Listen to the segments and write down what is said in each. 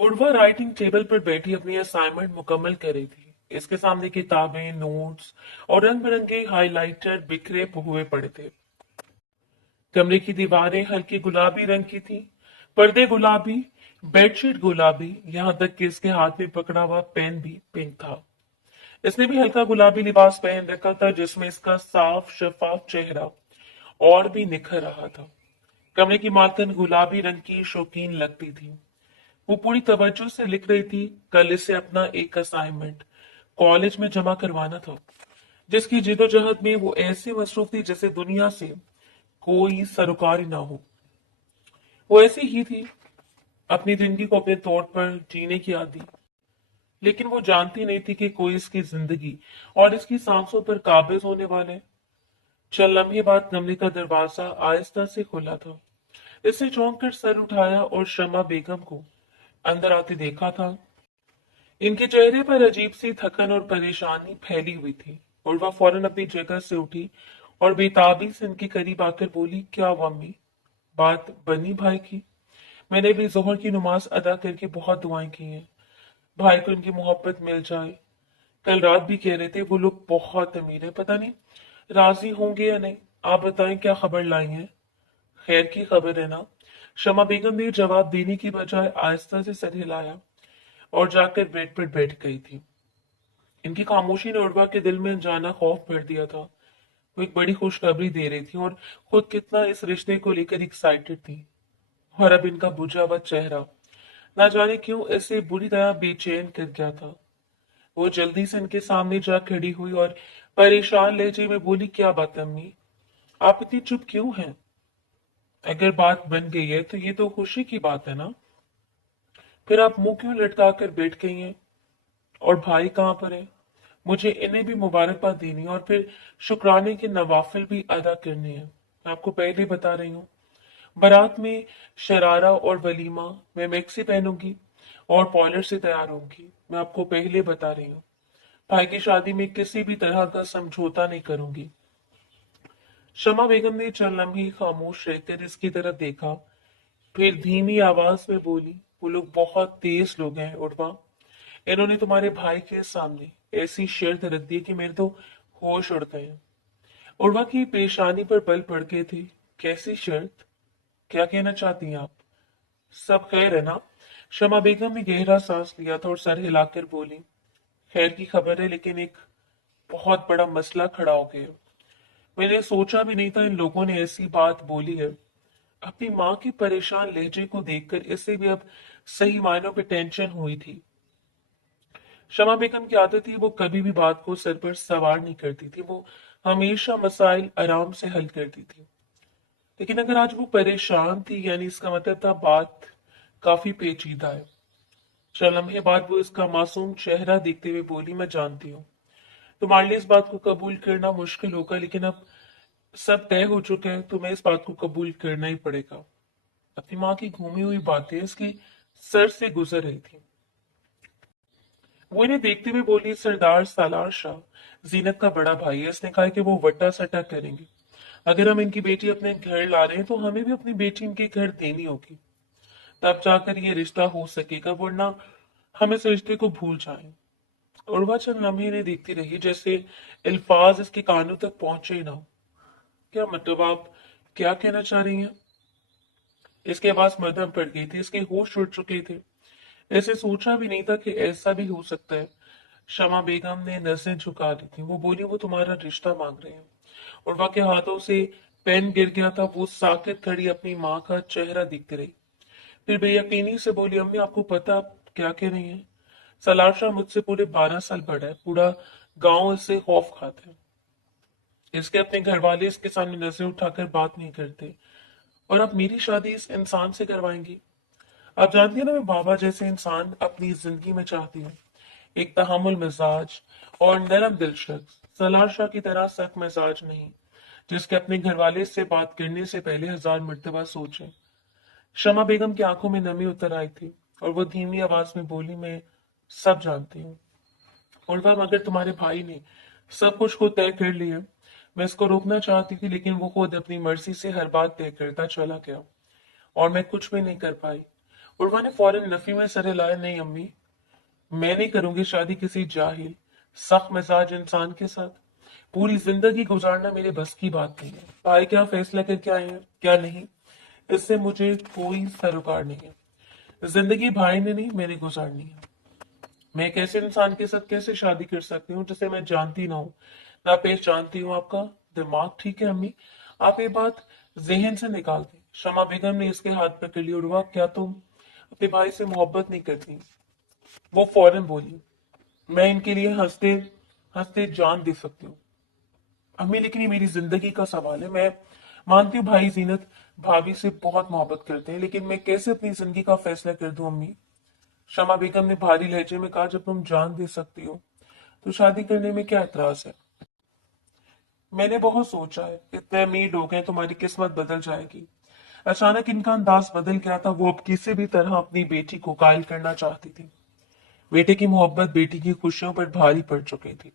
Urwa writing table पर बैठी अपनी असाइनमेंट मुकम्मल कर रही थी। इसके सामने किताबें, नोट्स और रंग बिरंगे हाइलाइटर बिखरे हुए पड़े थे। कमरे की दीवारें हल्की गुलाबी रंग की थी, पर्दे गुलाबी, बेडशीट गुलाबी, यहाँ तक कि इसके हाथ में पकड़ा हुआ पेन भी पिंक था। इसने भी हल्का गुलाबी लिबास पहन रखा था, जिसमें इसका साफ शफाफ चेहरा और भी निखर रहा था। कमरे की मालकिन गुलाबी रंग की शौकीन लगती थी। वो पूरी तवज्जो से लिख रही थी। कल इसे अपना एक असाइनमेंट कॉलेज में जमा करवाना था, जिसकी जिदोजहद में वो ऐसे मसरूफ थी जैसे दुनिया से कोई सरोकार ही ना हो। वो ऐसी ही थी, अपनी जिंदगी को अपने तौर पर जीने की आदी, लेकिन वो जानती नहीं थी कि कोई इसकी जिंदगी और इसकी सांसों पर काबिज होने वाला है। चल लम्हे बाद कमरे का दरवाजा आहिस्ता से खुला था। इसने चौंक कर सर उठाया और शमा बेगम को अंदर आते देखा था। इनके चेहरे पर अजीब सी थकन और परेशानी फैली हुई थी, और वह फौरन अपनी जगह से उठी और बेताबी से इनके करीब आकर बोली, क्या हुआ अम्मी? बात बनी भाई की? मैंने भी जोहर की नमाज अदा करके बहुत दुआएं की हैं, भाई को इनकी मोहब्बत मिल जाए। कल रात भी कह रहे थे वो लोग बहुत अमीर है, पता नहीं राजी होंगे या नहीं। आप बताएं क्या खबर लाई है? खैर की खबर है ना? शमा बेगम ने जवाब देने की बजाय आहिस्ता से सर हिलाया और जाकर बेड पर बैठ गई थी। इनकी खामोशी ने उर्वा के दिल में अनजाना खौफ भर दिया था। वो एक बड़ी खुशखबरी दे रही थी और खुद कितना इस रिश्ते को लेकर एक्साइटेड थी। और अब इनका बुझा हुआ चेहरा ना जाने क्यों ऐसे बुरी तरह बेचैन कर गया था। वो जल्दी से इनके सामने जा खड़ी हुई और परेशान लहजे में बोली, क्या बात है अम्मी? आप इतनी चुप क्यों हैं? अगर बात बन गई है तो ये तो खुशी की बात है ना? फिर आप मुंह क्यों लटका कर बैठ गई हैं? और भाई कहाँ पर है? मुझे इन्हें भी मुबारकबाद देनी है और फिर शुक्राने के नवाफिल भी अदा करने हैं। मैं आपको पहले बता रही हूँ, बारात में शरारा और वलीमा मैं मैक्सी पहनूंगी और पॉलर से तैयार होंगी। मैं आपको पहले बता रही हूँ, भाई की शादी में किसी भी तरह का समझौता नहीं करूंगी। शमा बेगम ने चंद लम्हे खामोश रहकर इसकी तरफ देखा, फिर धीमी आवाज में बोली, वो लोग बहुत तेज लोग हैं उर्वा। इन्होंने तुम्हारे भाई के सामने ऐसी शर्त रख दी कि मेरे तो होश उड़ गए हैं। उर्वा की पेशानी पर बल पड़ गए थे। कैसी शर्त? क्या कहना चाहती हैं आप? सब खैर है ना? शमा बेगम ने गहरा सांस लिया था और सर हिलाकर बोली, खैर की खबर है, लेकिन एक बहुत बड़ा मसला खड़ा हो गया। मैंने सोचा भी नहीं था इन लोगों ने ऐसी बात बोली है। अपनी माँ के परेशान लहजे को देखकर इससे भी अब सही मायनों पे टेंशन हुई थी। शमा बेगम की आदत थी, वो कभी भी बात को सर पर सवार नहीं करती थी। वो हमेशा मसाइल आराम से हल करती थी। लेकिन अगर आज वो परेशान थी, यानी इसका मतलब था बात काफी पेचीदा है। चल लम्हे बाद वो इसका मासूम चेहरा देखते हुए बोली, मैं जानती हूँ तुम्हारे लिए इस बात को कबूल करना मुश्किल होगा, लेकिन अब सब तय हो चुका है, तुम्हें इस बात को कबूल करना ही पड़ेगा। अपनी माँ की घूमी हुई बातें इसकी सर से गुजर रही थी। वो इन्हें देखते हुए बोली, सरदार सालार शाह जीनत का बड़ा भाई है, इसने कहा है कि वो वट्टा सट्टा करेंगे। अगर हम इनकी बेटी अपने घर ला रहे हैं तो हमें भी अपनी बेटी इनके घर देनी होगी, तब जाकर ये रिश्ता हो सकेगा, वरना हम इस रिश्ते को भूल जाएं। उर्वा चंद लम्हे इन्हें देखती रही, जैसे अल्फाज इसके कानों तक पहुंचे ही ना हो। क्या मतलब? आप क्या कहना चाह रही हैं? इसके आवाज मध्यम पड़ गई थी, इसके होश उड़ चुके थे। ऐसे सोचा भी नहीं था कि ऐसा भी हो सकता है। शमा बेगम ने नजरें झुका ली थी। वो बोली, वो तुम्हारा रिश्ता मांग रहे हैं। उर्वा के हाथों से पेन गिर गया था। वो साकित खड़ी अपनी माँ का चेहरा देखती रही, फिर बेयकीनी से बोली, अम्मी आपको पता आप क्या कह रही हैं? सलार शाह मुझसे पूरे 12 साल बड़ा है। पूरा गांव इससे खौफ खाता है। इसके अपने घर वाले इसके सामने नजरें उठाकर बात नहीं करते, और अब मेरी शादी इस इंसान से करवाएंगी? आप जानती है ना, मैं बाबा जैसे इंसान अपनी जिंदगी में चाहती हूँ। एक तहामुल मिजाज और नरम दिल शख्स, सलार शाह की तरह सख्त मिजाज नहीं, जिसके अपने घर वाले से बात करने से पहले 1000 मर्तबा सोचे। शमा बेगम की आंखों में नमी उतर आई थी और वो धीमी आवाज में बोली, मैं सब जानती हूँ उर्वा, मगर तुम्हारे भाई ने सब कुछ को तय कर लिया। मैं इसको रोकना चाहती थी, लेकिन वो खुद अपनी मर्जी से हर बात तय करता चला गया और मैं कुछ भी नहीं कर पाई। उर्वा ने फौरन नफी में सर हिलाया, नहीं अम्मी, मैं नहीं करूंगी शादी किसी जाहिल सख्त मिजाज इंसान के साथ। पूरी जिंदगी गुजारना मेरे बस की बात नहीं है। भाई क्या फैसला करके आए हैं क्या नहीं, इससे मुझे कोई सरोकार नहीं है। जिंदगी भाई ने नहीं मैंने गुजारनी है। मैं एक ऐसे इंसान के साथ कैसे शादी कर सकती हूँ जिसे मैं जानती ना हूँ, ना पेश जानती हूँ। आपका दिमाग ठीक है अम्मी, आप ये बात जहन से निकाल दें। शमा बेगम ने इसके हाथ पकड़ लिया। उर्वा, क्या तुम अपने भाई से मोहब्बत नहीं करती? वो फौरन बोली, मैं इनके लिए हंसते हंसते जान दे सकती हूँ अम्मी, लेकिन ये मेरी जिंदगी का सवाल है। मैं मानती हूँ भाई जीनत भाभी से बहुत मोहब्बत करते हैं, लेकिन मैं कैसे अपनी जिंदगी का फैसला कर दूं अम्मी? शमा बेगम ने भारी लहजे में कहा, जब तुम जान दे सकती हो तो शादी करने में क्या एतराज है? मैंने बहुत सोचा है, इतने अमीर लोग हैं, तुम्हारी किस्मत बदल जाएगी। अचानक इनका अंदाज बदल गया था। वो अब किसी भी तरह अपनी बेटी को कायल करना चाहती थी। बेटे की मोहब्बत बेटी की खुशियों पर भारी पड़ चुकी थी।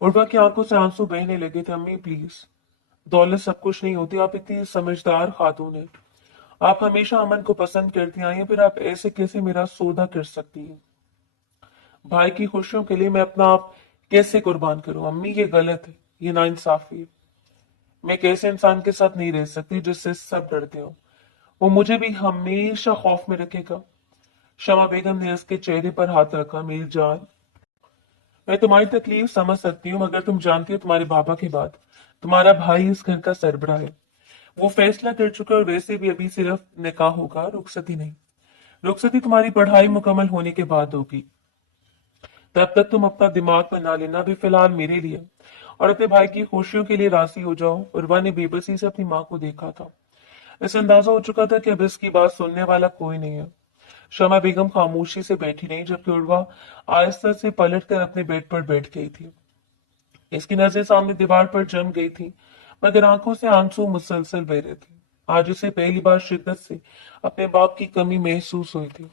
उर्वा की आंखों से आंसू बहने लगे थे। अम्मी प्लीज, दौलत सब कुछ नहीं होती, आप इतनी समझदार खातून हैं, आप हमेशा अमन को पसंद करती आई हैं, फिर आप ऐसे कैसे मेरा सौदा कर सकती हैं? भाई की खुशियों के लिए मैं अपना आप कैसे कुर्बान करूं? अम्मी ये गलत है, ये नाइंसाफी है। मैं कैसे इंसान के साथ नहीं रह सकती जिससे सब डरते हो? वो मुझे भी हमेशा खौफ में रखेगा। शमा बेगम ने उसके चेहरे पर हाथ रखा। मेरी जान, मैं तुम्हारी तकलीफ समझ सकती हूँ, मगर तुम जानती हो तुम्हारे बाबा की बात। तुम्हारा भाई इस घर का सरबराह है, वो फैसला कर चुका है, और वैसे भी अभी सिर्फ निकाह होगा, रुखसती नहीं। रुखसती तुम्हारी पढ़ाई मुकम्मल होने के बाद होगी। तब तक तुम अपना दिमाग में ना लेना, अभी फिलहाल मेरे लिए और अपने भाई की खुशियों के लिए राजी हो जाओ। उर्वा ने बेबसी से अपनी माँ को देखा था। इसे अंदाजा हो चुका था कि अब इसकी बात सुनने वाला कोई नहीं है। शमा बेगम खामोशी से बैठी रही, जबकि उर्वा आहिस्ता से पलटकर अपने बेड पर बैठ गई थी। इसकी नजरें सामने दीवार पर जम गई थी, मगर आंखों से आंसू मुसलसल बह रहे थे। आज उसे पहली बार शिद्दत से अपने बाप की कमी महसूस हुई थी।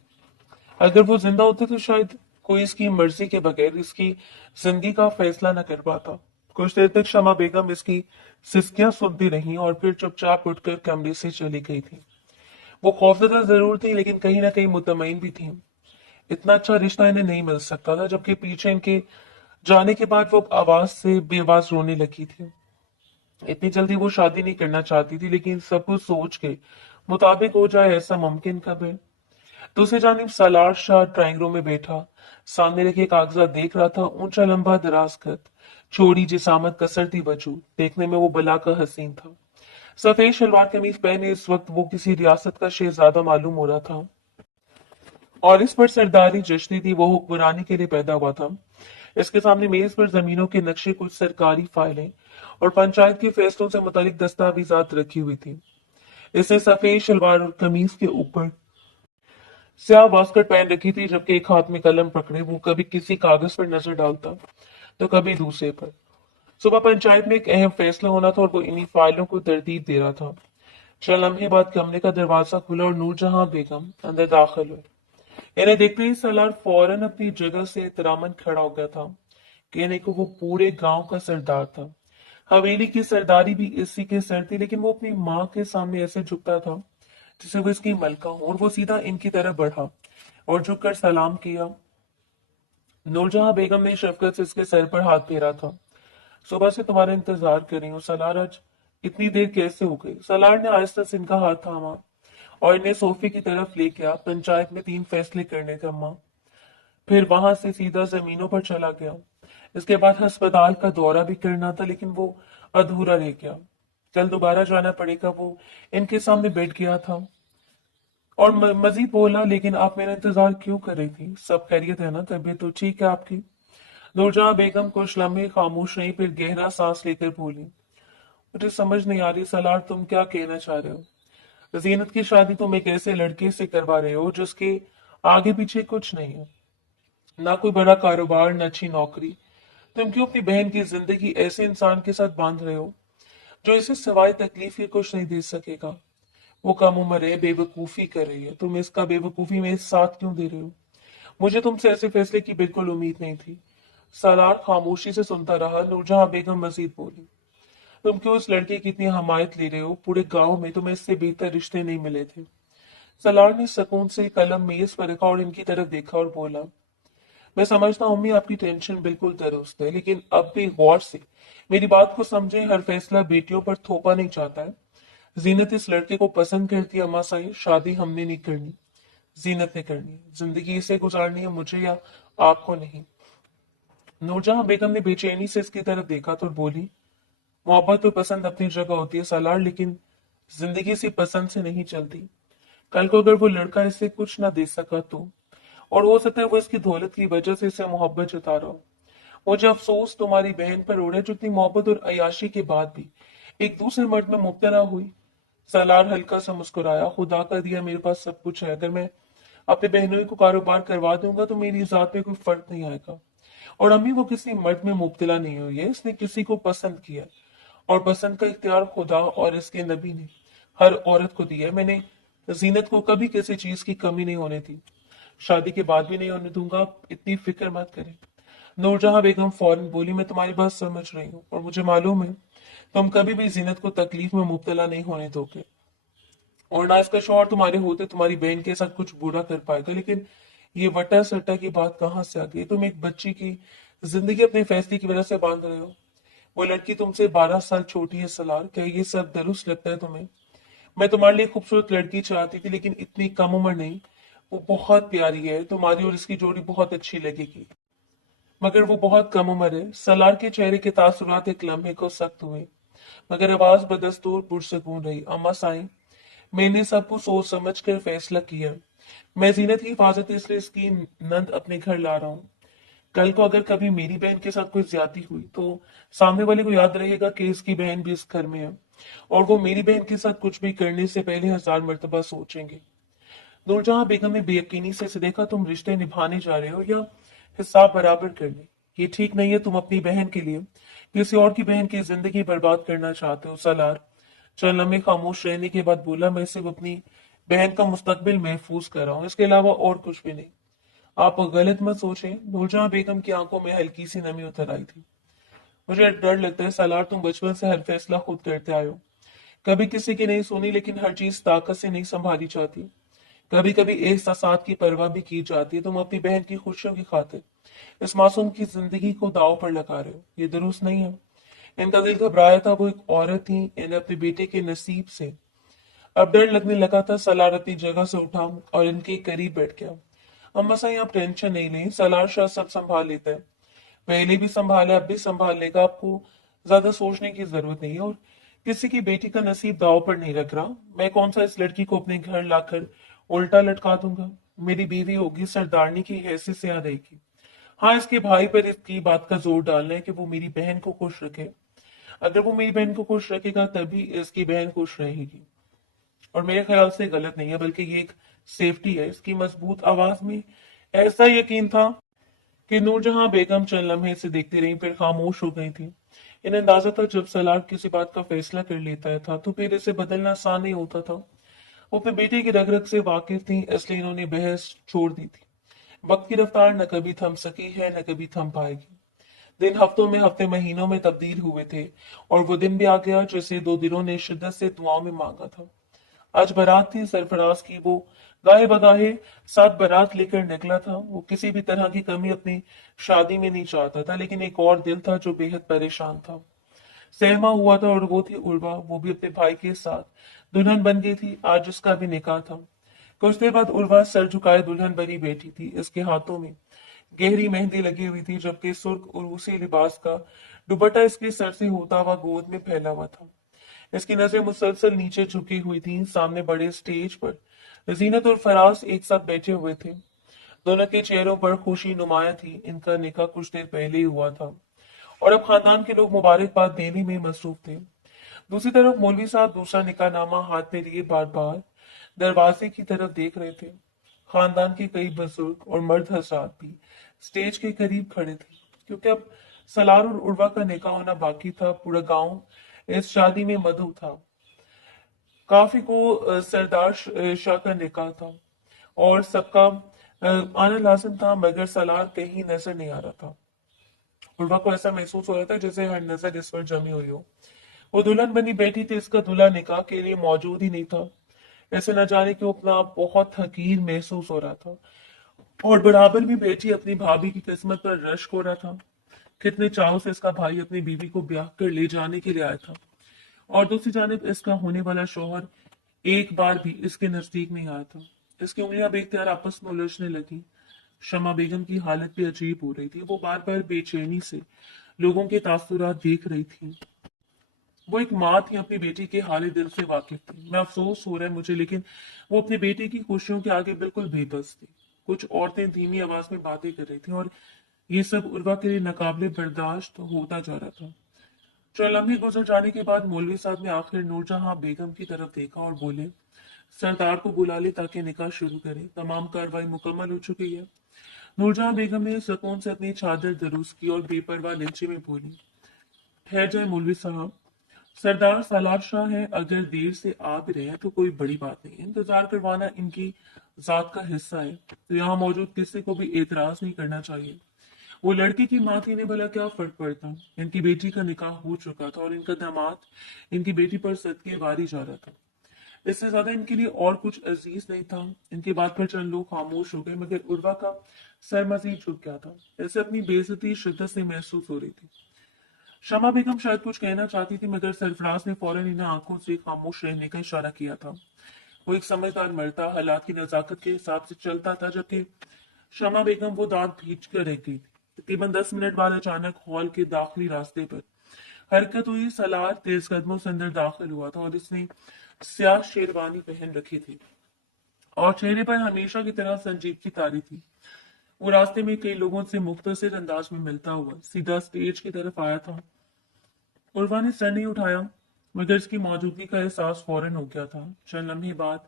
अगर वो जिंदा होते तो शायद कोई इसकी मर्जी के बगैर इसकी जिंदगी का फैसला न कर पाता। कुछ देर तक शमा बेगम इसकी सिसकियां सुनती रही और फिर चुपचाप उठकर कमरे से चली गई थी। वो खौफजदा जरूर थी, लेकिन कहीं ना कहीं मुतमईन भी थी। इतना अच्छा रिश्ता इन्हें नहीं मिल सकता था। जबकि पीछे इनके जाने के बाद वो आवाज से बेआवाज रोने लगी थी। इतनी जल्दी वो शादी नहीं करना चाहती थी, लेकिन सब कुछ सोच के मुताबिक हो जाए ऐसा मुमकिन कब है? दूसरी जानिब सालार शाह ड्राइंग रूम में बैठा सामने रखे कागजात देख रहा था। ऊंचा लंबा दराज कद, चौड़ी जिसामत, कसरती वजूद, देखने में वो बला का हसीन था। सफेद शलवार कमीज पहने इस वक्त वो किसी रियासत का शहजादा मालूम हो रहा था, और इस पर सरदारी जश्नी थी। वो हुक्मरानी के लिए पैदा हुआ था। इसके सामने मेज पर जमीनों के नक्शे, कुछ सरकारी फाइलें और पंचायत के फैसलों से मुतालिक दस्तावेजात रखी हुई थी। इसने सफेद शलवार और कमीज के ऊपर स्याह वास्कट पहन रखी थी, जबकि एक हाथ में कलम पकड़े वो कभी किसी कागज पर नजर डालता तो कभी दूसरे पर। सुबह पंचायत में एक अहम फैसला होना था और वो इन्हीं फाइलों को तरतीब दे रहा था। चंद लम्हे बाद कमरे का दरवाजा खुला और नूरजहां बेगम अंदर दाखिल हुई। इन्हें देखते ही सलार फौरन अपनी जगह से एहतरामन खड़ा हो गया था। कहने को वो पूरे गांव का सरदार था। हवेली की सरदारी भी इसी के सर थी, लेकिन वो अपनी माँ के सामने ऐसे झुकता था जिसे वो इसकी मलका हो, और वो सीधा इनकी तरफ बढ़ा और झुककर सलाम किया। नूरजहां बेगम ने शफकत से इसके सर पर हाथ फेरा था। सुबह से तुम्हारा इंतजार कर रही हूँ सलार, आज इतनी देर कैसे हो गई? सलार ने आहिस्ता से इनका हाथ थामा और इन्हें सोफे की तरफ ले गया। पंचायत में 3 फैसले करने थे अम्मा। फिर वहां से सीधा जमीनों पर चला गया। इसके बाद अस्पताल का दौरा भी करना था, लेकिन वो अधूरा रह गया। कल दोबारा जाना पड़ेगा। वो इनके सामने बैठ गया था और मजीद बोला, लेकिन आप मेरा इंतजार क्यों कर रही थी? सब खैरियत है ना? तबीयत तो ठीक है आपकी? नूरजहां बेगम कुछ लम्हे खामोश रही, फिर गहरा सांस लेकर बोली, मुझे समझ नहीं आ रही सलार, तुम क्या कहना चाह रहे हो? जीनत की शादी तुम एक ऐसे लड़के से करवा रहे हो जिसके आगे पीछे कुछ नहीं है, ना कोई बड़ा कारोबार, ना अच्छी नौकरी। तुम क्यों अपनी बहन की जिंदगी ऐसे इंसान के साथ बांध रहे हो जो इसे सिवाय तकलीफ के कुछ नहीं दे सकेगा? वो कम उम्र है, बेवकूफी कर रही है। तुम इसका बेवकूफी में साथ क्यों दे रहे हो? मुझे तुमसे ऐसे फैसले की बिल्कुल उम्मीद नहीं थी। सालार खामोशी से सुनता रहा। नूरजहां बेगम मजीद बोली, तुम क्यों इस लड़के की इतनी हमायत ले रहे हो? पूरे गांव में तुम्हें इससे बेहतर रिश्ते नहीं मिले थे। सलार ने सुकून से कलम मेज पर रखा और इनकी तरफ देखा और बोला, मैं समझता हूँ अम्मी आपकी टेंशन बिल्कुल दुरुस्त है, लेकिन अब भी गौर से मेरी बात को समझे। हर फैसला बेटियों पर थोपा नहीं चाहता है। जीनत इस लड़के को पसंद करती है अम्मा साईं, शादी हमने नहीं करनी, जीनत ने करनी है। जिंदगी इसे गुजारनी है, मुझे या आपको नहीं। नूरजहां बेगम ने बेचैनी से इसकी तरफ देखा तो बोली, मोहब्बत और पसंद अपनी जगह होती है सलार, लेकिन जिंदगी से पसंद से नहीं चलती। कल को अगर वो लड़का इसे कुछ ना दे सका तो, और हो सकता है वो इसकी दौलत की वजह से इसे मोहब्बत जता रहा हो। मुझे अफसोस तुम्हारी बहन पर हो रहा है, जो इतनी मोहब्बत और अयाशी के बाद भी एक दूसरे मर्द में मुब्तला हुई। सलार हल्का सा मुस्कुराया, खुदा का दिया मेरे पास सब कुछ है, अगर मैं अपने बहनों को कारोबार करवा दूंगा तो मेरी जात पे कोई फर्क नहीं आएगा। और अम्मी वो किसी मर्द में मुब्तला नहीं हुई है, इसने किसी को पसंद किया, और पसंद का इख्तियार खुदा और इसके नबी ने हर औरत को दिया है। मैंने जीनत को कभी किसी चीज की कमी नहीं होने दी, शादी के बाद भी नहीं होने दूंगा, आप इतनी फिक्र मत करें। नूरजहां बेगम फौरन बोली, मैं तुम्हारी बात समझ रही हूँ और मुझे मालूम है तुम कभी भी जीनत को तकलीफ में मुब्तला नहीं होने दोगे, और ना इसका शौहर तुम्हारे होते तुम्हारी बहन के साथ कुछ बुरा कर पाएगा। लेकिन ये वटा सट्टा की बात कहाँ से आ गई? तुम एक बच्ची की जिंदगी अपने फैसले की वजह से बांध रहे हो। वो लड़की तुमसे 12 साल छोटी है सलार, क्या ये सब दुरुस्त लगता है तुम्हें? मैं तुम्हारे लिए खूबसूरत लड़की चाहती थी, लेकिन इतनी कम उम्र नहीं। वो बहुत प्यारी है, तुम्हारी और इसकी जोड़ी बहुत अच्छी लगेगी, मगर वो बहुत कम उम्र है। सलार के चेहरे के तासुरात एक लम्हे को सख्त हुए, मगर आवाज बदस्तूर पुरसकून रही। अम्मा साईं, मैंने सब कुछ सोच समझ कर फैसला किया। मैं जीनत की हिफाजत इसलिए इसकी नंद अपने घर ला रहा हूँ। कल को अगर कभी मेरी बहन के साथ कोई ज्यादती हुई तो सामने वाले को याद रहेगा कि इसकी बहन भी इस घर में है, और वो मेरी बहन के साथ कुछ भी करने से पहले 1000 मर्तबा सोचेंगे। नूरजहां बेगम ने बेयकीनी से इसे देखा, तुम रिश्ते निभाने जा रहे हो या हिसाब बराबर करने? ये ठीक नहीं है, तुम अपनी बहन के लिए किसी और की बहन की जिंदगी बर्बाद करना चाहते हो। सलार चंद लम्हे खामोश रहने के बाद बोला, मैं सिर्फ अपनी बहन का मुस्तकबिल महफूज कर रहा हूँ, इसके अलावा और कुछ भी नहीं। आप गलत मत सोचें। नूरजहां बेगम की आंखों में हल्की सी नमी उतर आई थी। मुझे डर लगता है सलार, तुम बचपन से हर फैसला खुद करते आए हो, कभी किसी की नहीं सुनी, लेकिन हर चीज ताकत से नहीं संभाली जाती। कभी कभी एहसासात की परवाह भी की जाती है। तुम अपनी बहन की खुशियों की खातिर इस मासूम की जिंदगी को दांव पर लगा रहे हो, ये दुरुस्त नहीं है। इनका दिल घबराया था, वो एक औरत थी, इन्हें अपने बेटे के नसीब से अब डर लगने लगा था। सलार अपनी जगह से उठा और इनके करीब बैठ गया। अम्मा साईं, आप टेंशन नहीं लें, सलार शाह सब संभाल लेता है, पहले भी संभाला, अब भी संभाल लेगा। आपको ज्यादा सोचने की जरूरत नहीं है, और किसी की बेटी का नसीब दांव पर नहीं रख रहा। मैं कौन सा इस लड़की को अपने घर लाकर उल्टा लटका दूंगा? मेरी बीवी होगी, सरदारनी की हैसियत से यहाँ रहेगी। हाँ, इसके भाई पर इसकी बात का जोर डालना है कि वो मेरी बहन को खुश रखे। अगर वो मेरी बहन को खुश रखेगा तभी इसकी बहन खुश रहेगी, और मेरे ख्याल से गलत नहीं है, बल्कि ये एक सेफ्टी है। इसकी मजबूत आवाज में ऐसा यकीन था कि नूरजहां बेगम चंद लम्हे से देखती रही, फिर खामोश हो गई थी। इन्हें अंदाजा था जब सलार किसी बात का फैसला कर लेता था तो फिर इसे बदलना आसान नहीं होता था। वो अपने बेटे की रग रग से वाकिफ थी, इसलिए इन्होंने बहस छोड़ दी थी। वक्त की रफ्तार न कभी थम सकी है, न कभी थम पाएगी। दिन हफ्तों में, हफ्ते महीनों में तब्दील हुए थे, और वो दिन भी आ गया जिसे दो दिलों ने शिद्दत से दुआओं में मांगा था। आज बारात थी सरफराज की। वो गाहे बगाहे साथ बारात लेकर निकला था। वो किसी भी तरह की कमी अपनी शादी में नहीं चाहता था, लेकिन एक और दिल था जो बेहद परेशान था, सहमा हुआ था, और वो थी उर्वा। वो भी अपने भाई के साथ दुल्हन बन गई थी, आज उसका भी निकाह था। कुछ देर बाद उर्वा सर झुकाए दुल्हन बनी बैठी थी, इसके हाथों में गहरी मेहंदी लगी हुई थी, जबकि सुर्ख उर्वशी लिबास का दुपट्टा इसके सर से होता हुआ गोद में फैला हुआ था। इसकी नजरें मुसलसल नीचे झुकी हुई थी। सामने बड़े स्टेज पर जीनत और फराज एक साथ बैठे हुए थे। दोनों के चेहरों पर खुशी नुमाया थी, इनका निकाह कुछ देर पहले ही हुआ था, और अब खानदान के लोग मुबारकबाद देने में मसरूफ थे। दूसरी तरफ मौलवी साहब दूसरा निकाहनामा हाथ में लिए बार बार दरवाजे की तरफ देख रहे थे। खानदान के कई बुजुर्ग और मर्द हजरात भी स्टेज के करीब खड़े थे, क्योंकि अब सलार और उर्वा का निकाह होना बाकी था। पूरा गांव इस शादी में मधु था। काफी को सरदार शाह का निकाह था, और सबका आना लाजिम था, मगर सलार कहीं नजर नहीं आ रहा था। उर्वा को ऐसा महसूस हो रहा था जैसे हर नजर इस पर जमी हुई हो। वो दुल्हन बनी बैठी थी, इसका दूल्हा निकाह के लिए मौजूद ही नहीं था। ऐसे न जाने क्यों अपना बहुत हकीर महसूस हो रहा था। और बराबर में बेटी अपनी भाभी की किस्मत पर रश्क हो रहा था। कितने चाव से इसका भाई अपनी बीवी को ब्याह कर ले जाने के लिए आया था, और दूसरी जानिब इसका होने वाला शौहर एक बार भी इसके नजदीक नहीं आया था। इसकी उंगलियां बेख्तियार आपस में उलझने लगी। शमा बेगम की हालत भी अजीब हो रही थी। वो बार बार बेचैनी से लोगों के तासुरात देख रही थी। वो एक माँ थी, अपनी बेटी के हाल दिल से वाकिफ थी। मैं अफसोस हो रहा है मुझे, लेकिन वो अपनी बेटी की खुशियों के आगे बिल्कुल बेबस थी। कुछ औरतें धीमी आवाज में बातें कर रही थी, और ये सब उर्वा के लिए नाकाबिले बर्दाश्त होता जा रहा था। चंद लम्हे गुजर जाने के बाद मौलवी साहब ने आखिर नूरजहां बेगम की तरफ देखा और बोले, सरदार को बुला ले ताकि निकाह शुरू करें। तमाम कार्रवाई मुकम्मल हो चुकी है। नूरजहां बेगम ने सुकून से अपनी चादर दुरुस्त की और बेपरवाह लहजे में बोली, ठहर जाए मौलवी साहब, सरदार सालार शाह हैं, अगर देर से आ भी रहे हैं तो कोई बड़ी बात नहीं है। इंतजार करवाना इनकी जात का हिस्सा है, तो यहाँ मौजूद किसी को भी एतराज नहीं करना चाहिए। वो लड़की की माँ थी, ने भला क्या फर्क पड़ता। इनकी बेटी का निकाह हो चुका था और इनका दामाद इनकी बेटी पर सदके वारी जा रहा था। इससे ज्यादा इनके लिए और कुछ अजीज नहीं था। इनकी बात पर चंद लोग खामोश हो गए, मगर उर्वा का सर मजीद झुक गया था। ऐसे अपनी बेइज्जती शिद्दत से महसूस हो रही थी। शमा बेगम शायद कुछ कहना चाहती थी, मगर सरफराज ने फौरन इन्हें आंखों से खामोश रहने का इशारा किया था। वो एक समझदार मर्द था, हालात की नजाकत के हिसाब से चलता था, जबकि शमा बेगम वो दांत भींच कर रह गई थी। तकरीबन 10 मिनट बाद अचानक हॉल के दाखिली रास्ते पर हरकत हुई। सलार तेज कदमों से अंदर दाखिल हुआ था और इसने स्याह शेरवानी पहन रखी थी और चेहरे पर हमेशा की तरह संजीदगी तारी थी। वो रास्ते में कई लोगों से मुख्तसर अंदाज में मिलता हुआ सीधा स्टेज की तरफ आया था। उर्वा ने सर नहीं उठाया, मगर इसकी मौजूदगी का एहसास फौरन हो गया था। चंद लम्हे बाद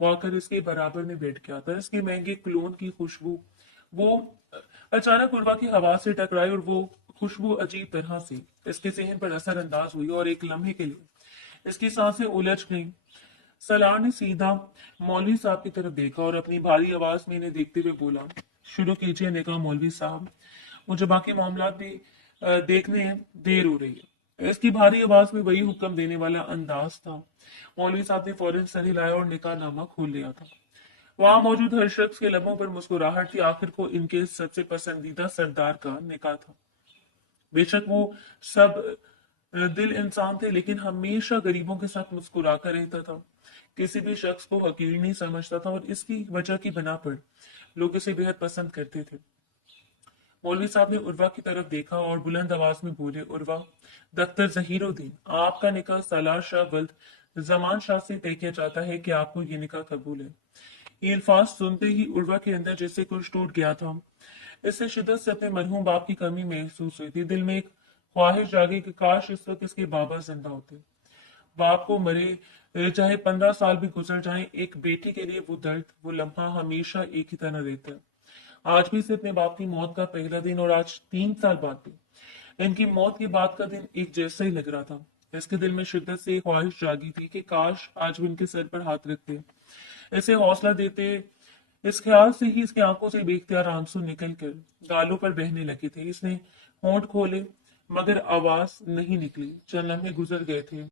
वो आकर इसके बराबर में बैठ गया था। इसके महंगे क्लोन की खुशबू वो अचानक उर्वा की हवा से टकराई, और वो खुशबू अजीब तरह से इसके जहन पर असर अंदाज हुई, और एक लम्हे के लिए इसकी सांसें उलझ गईं। सलार ने सीधा मौलवी साहब की तरफ देखा और अपनी भारी आवाज में इन्हें देखते हुए बोला, शुरू कीजिए निकाह मौलवी साहब, मुझे बाकी मामला भी देखने हैं, देर हो रही है। इसकी भारी आवाज में वही हुक्म देने वाला अंदाज था। मौलवी साहब ने फौरन सर हिलाया और निकाह नामा खोल लिया था। वहां मौजूद हर शख्स के लबों पर मुस्कुराहट थी। आखिर को इनके सबसे पसंदीदा सरदार का निकाह था। बेशक वो सब दिल इंसान थे, लेकिन हमेशा गरीबों के साथ मुस्कुराकर रहता था। किसी भी शख्स को हकीर नहीं समझता था, और इसकी वजह की बिना पर लोग इसे बेहद पसंद करते थे। मौलवी साहब ने उर्वा की तरफ देखा और बुलंद आवाज में बोले, उर्वा, दफ्तर जहीरुद्दीन, आपका निकाह सलार शाह वल्द जमान शाह से तय किया जाता है कि आपको ये निकाह कबूल है। ये अल्फाज सुनते ही उर्वा के अंदर जैसे कुछ टूट गया था। इससे शिद्दत से अपने मरहूम बाप की कमी महसूस हुई थी। दिल में एक ख्वाहिश जागी कि काश इस वक्त इसके बाबा जिंदा होते। बाप को मरे चाहे 15 साल भी गुजर जाए, एक बेटी के लिए वो दर्द, वो लम्हा हमेशा एक ही तरह रहता है। आज भी इसे अपने बाप की मौत का पहला दिन, और आज 3 साल बाद भी इनकी मौत के बाद का दिन एक जैसा ही लग रहा था। इसके दिल में शिद्दत से एक ख्वाहिश जागी थी कि काश आज भी इनके सर पर हाथ रखते, इसे हौसला देते। इस ख्याल से ही इसकी आंखों से बेख्तियार आंसू निकलकर गालों पर बहने लगे थे। इसने होंठ खोले, मगर आवाज नहीं निकली। चंद लम्हे गुजर गए थे।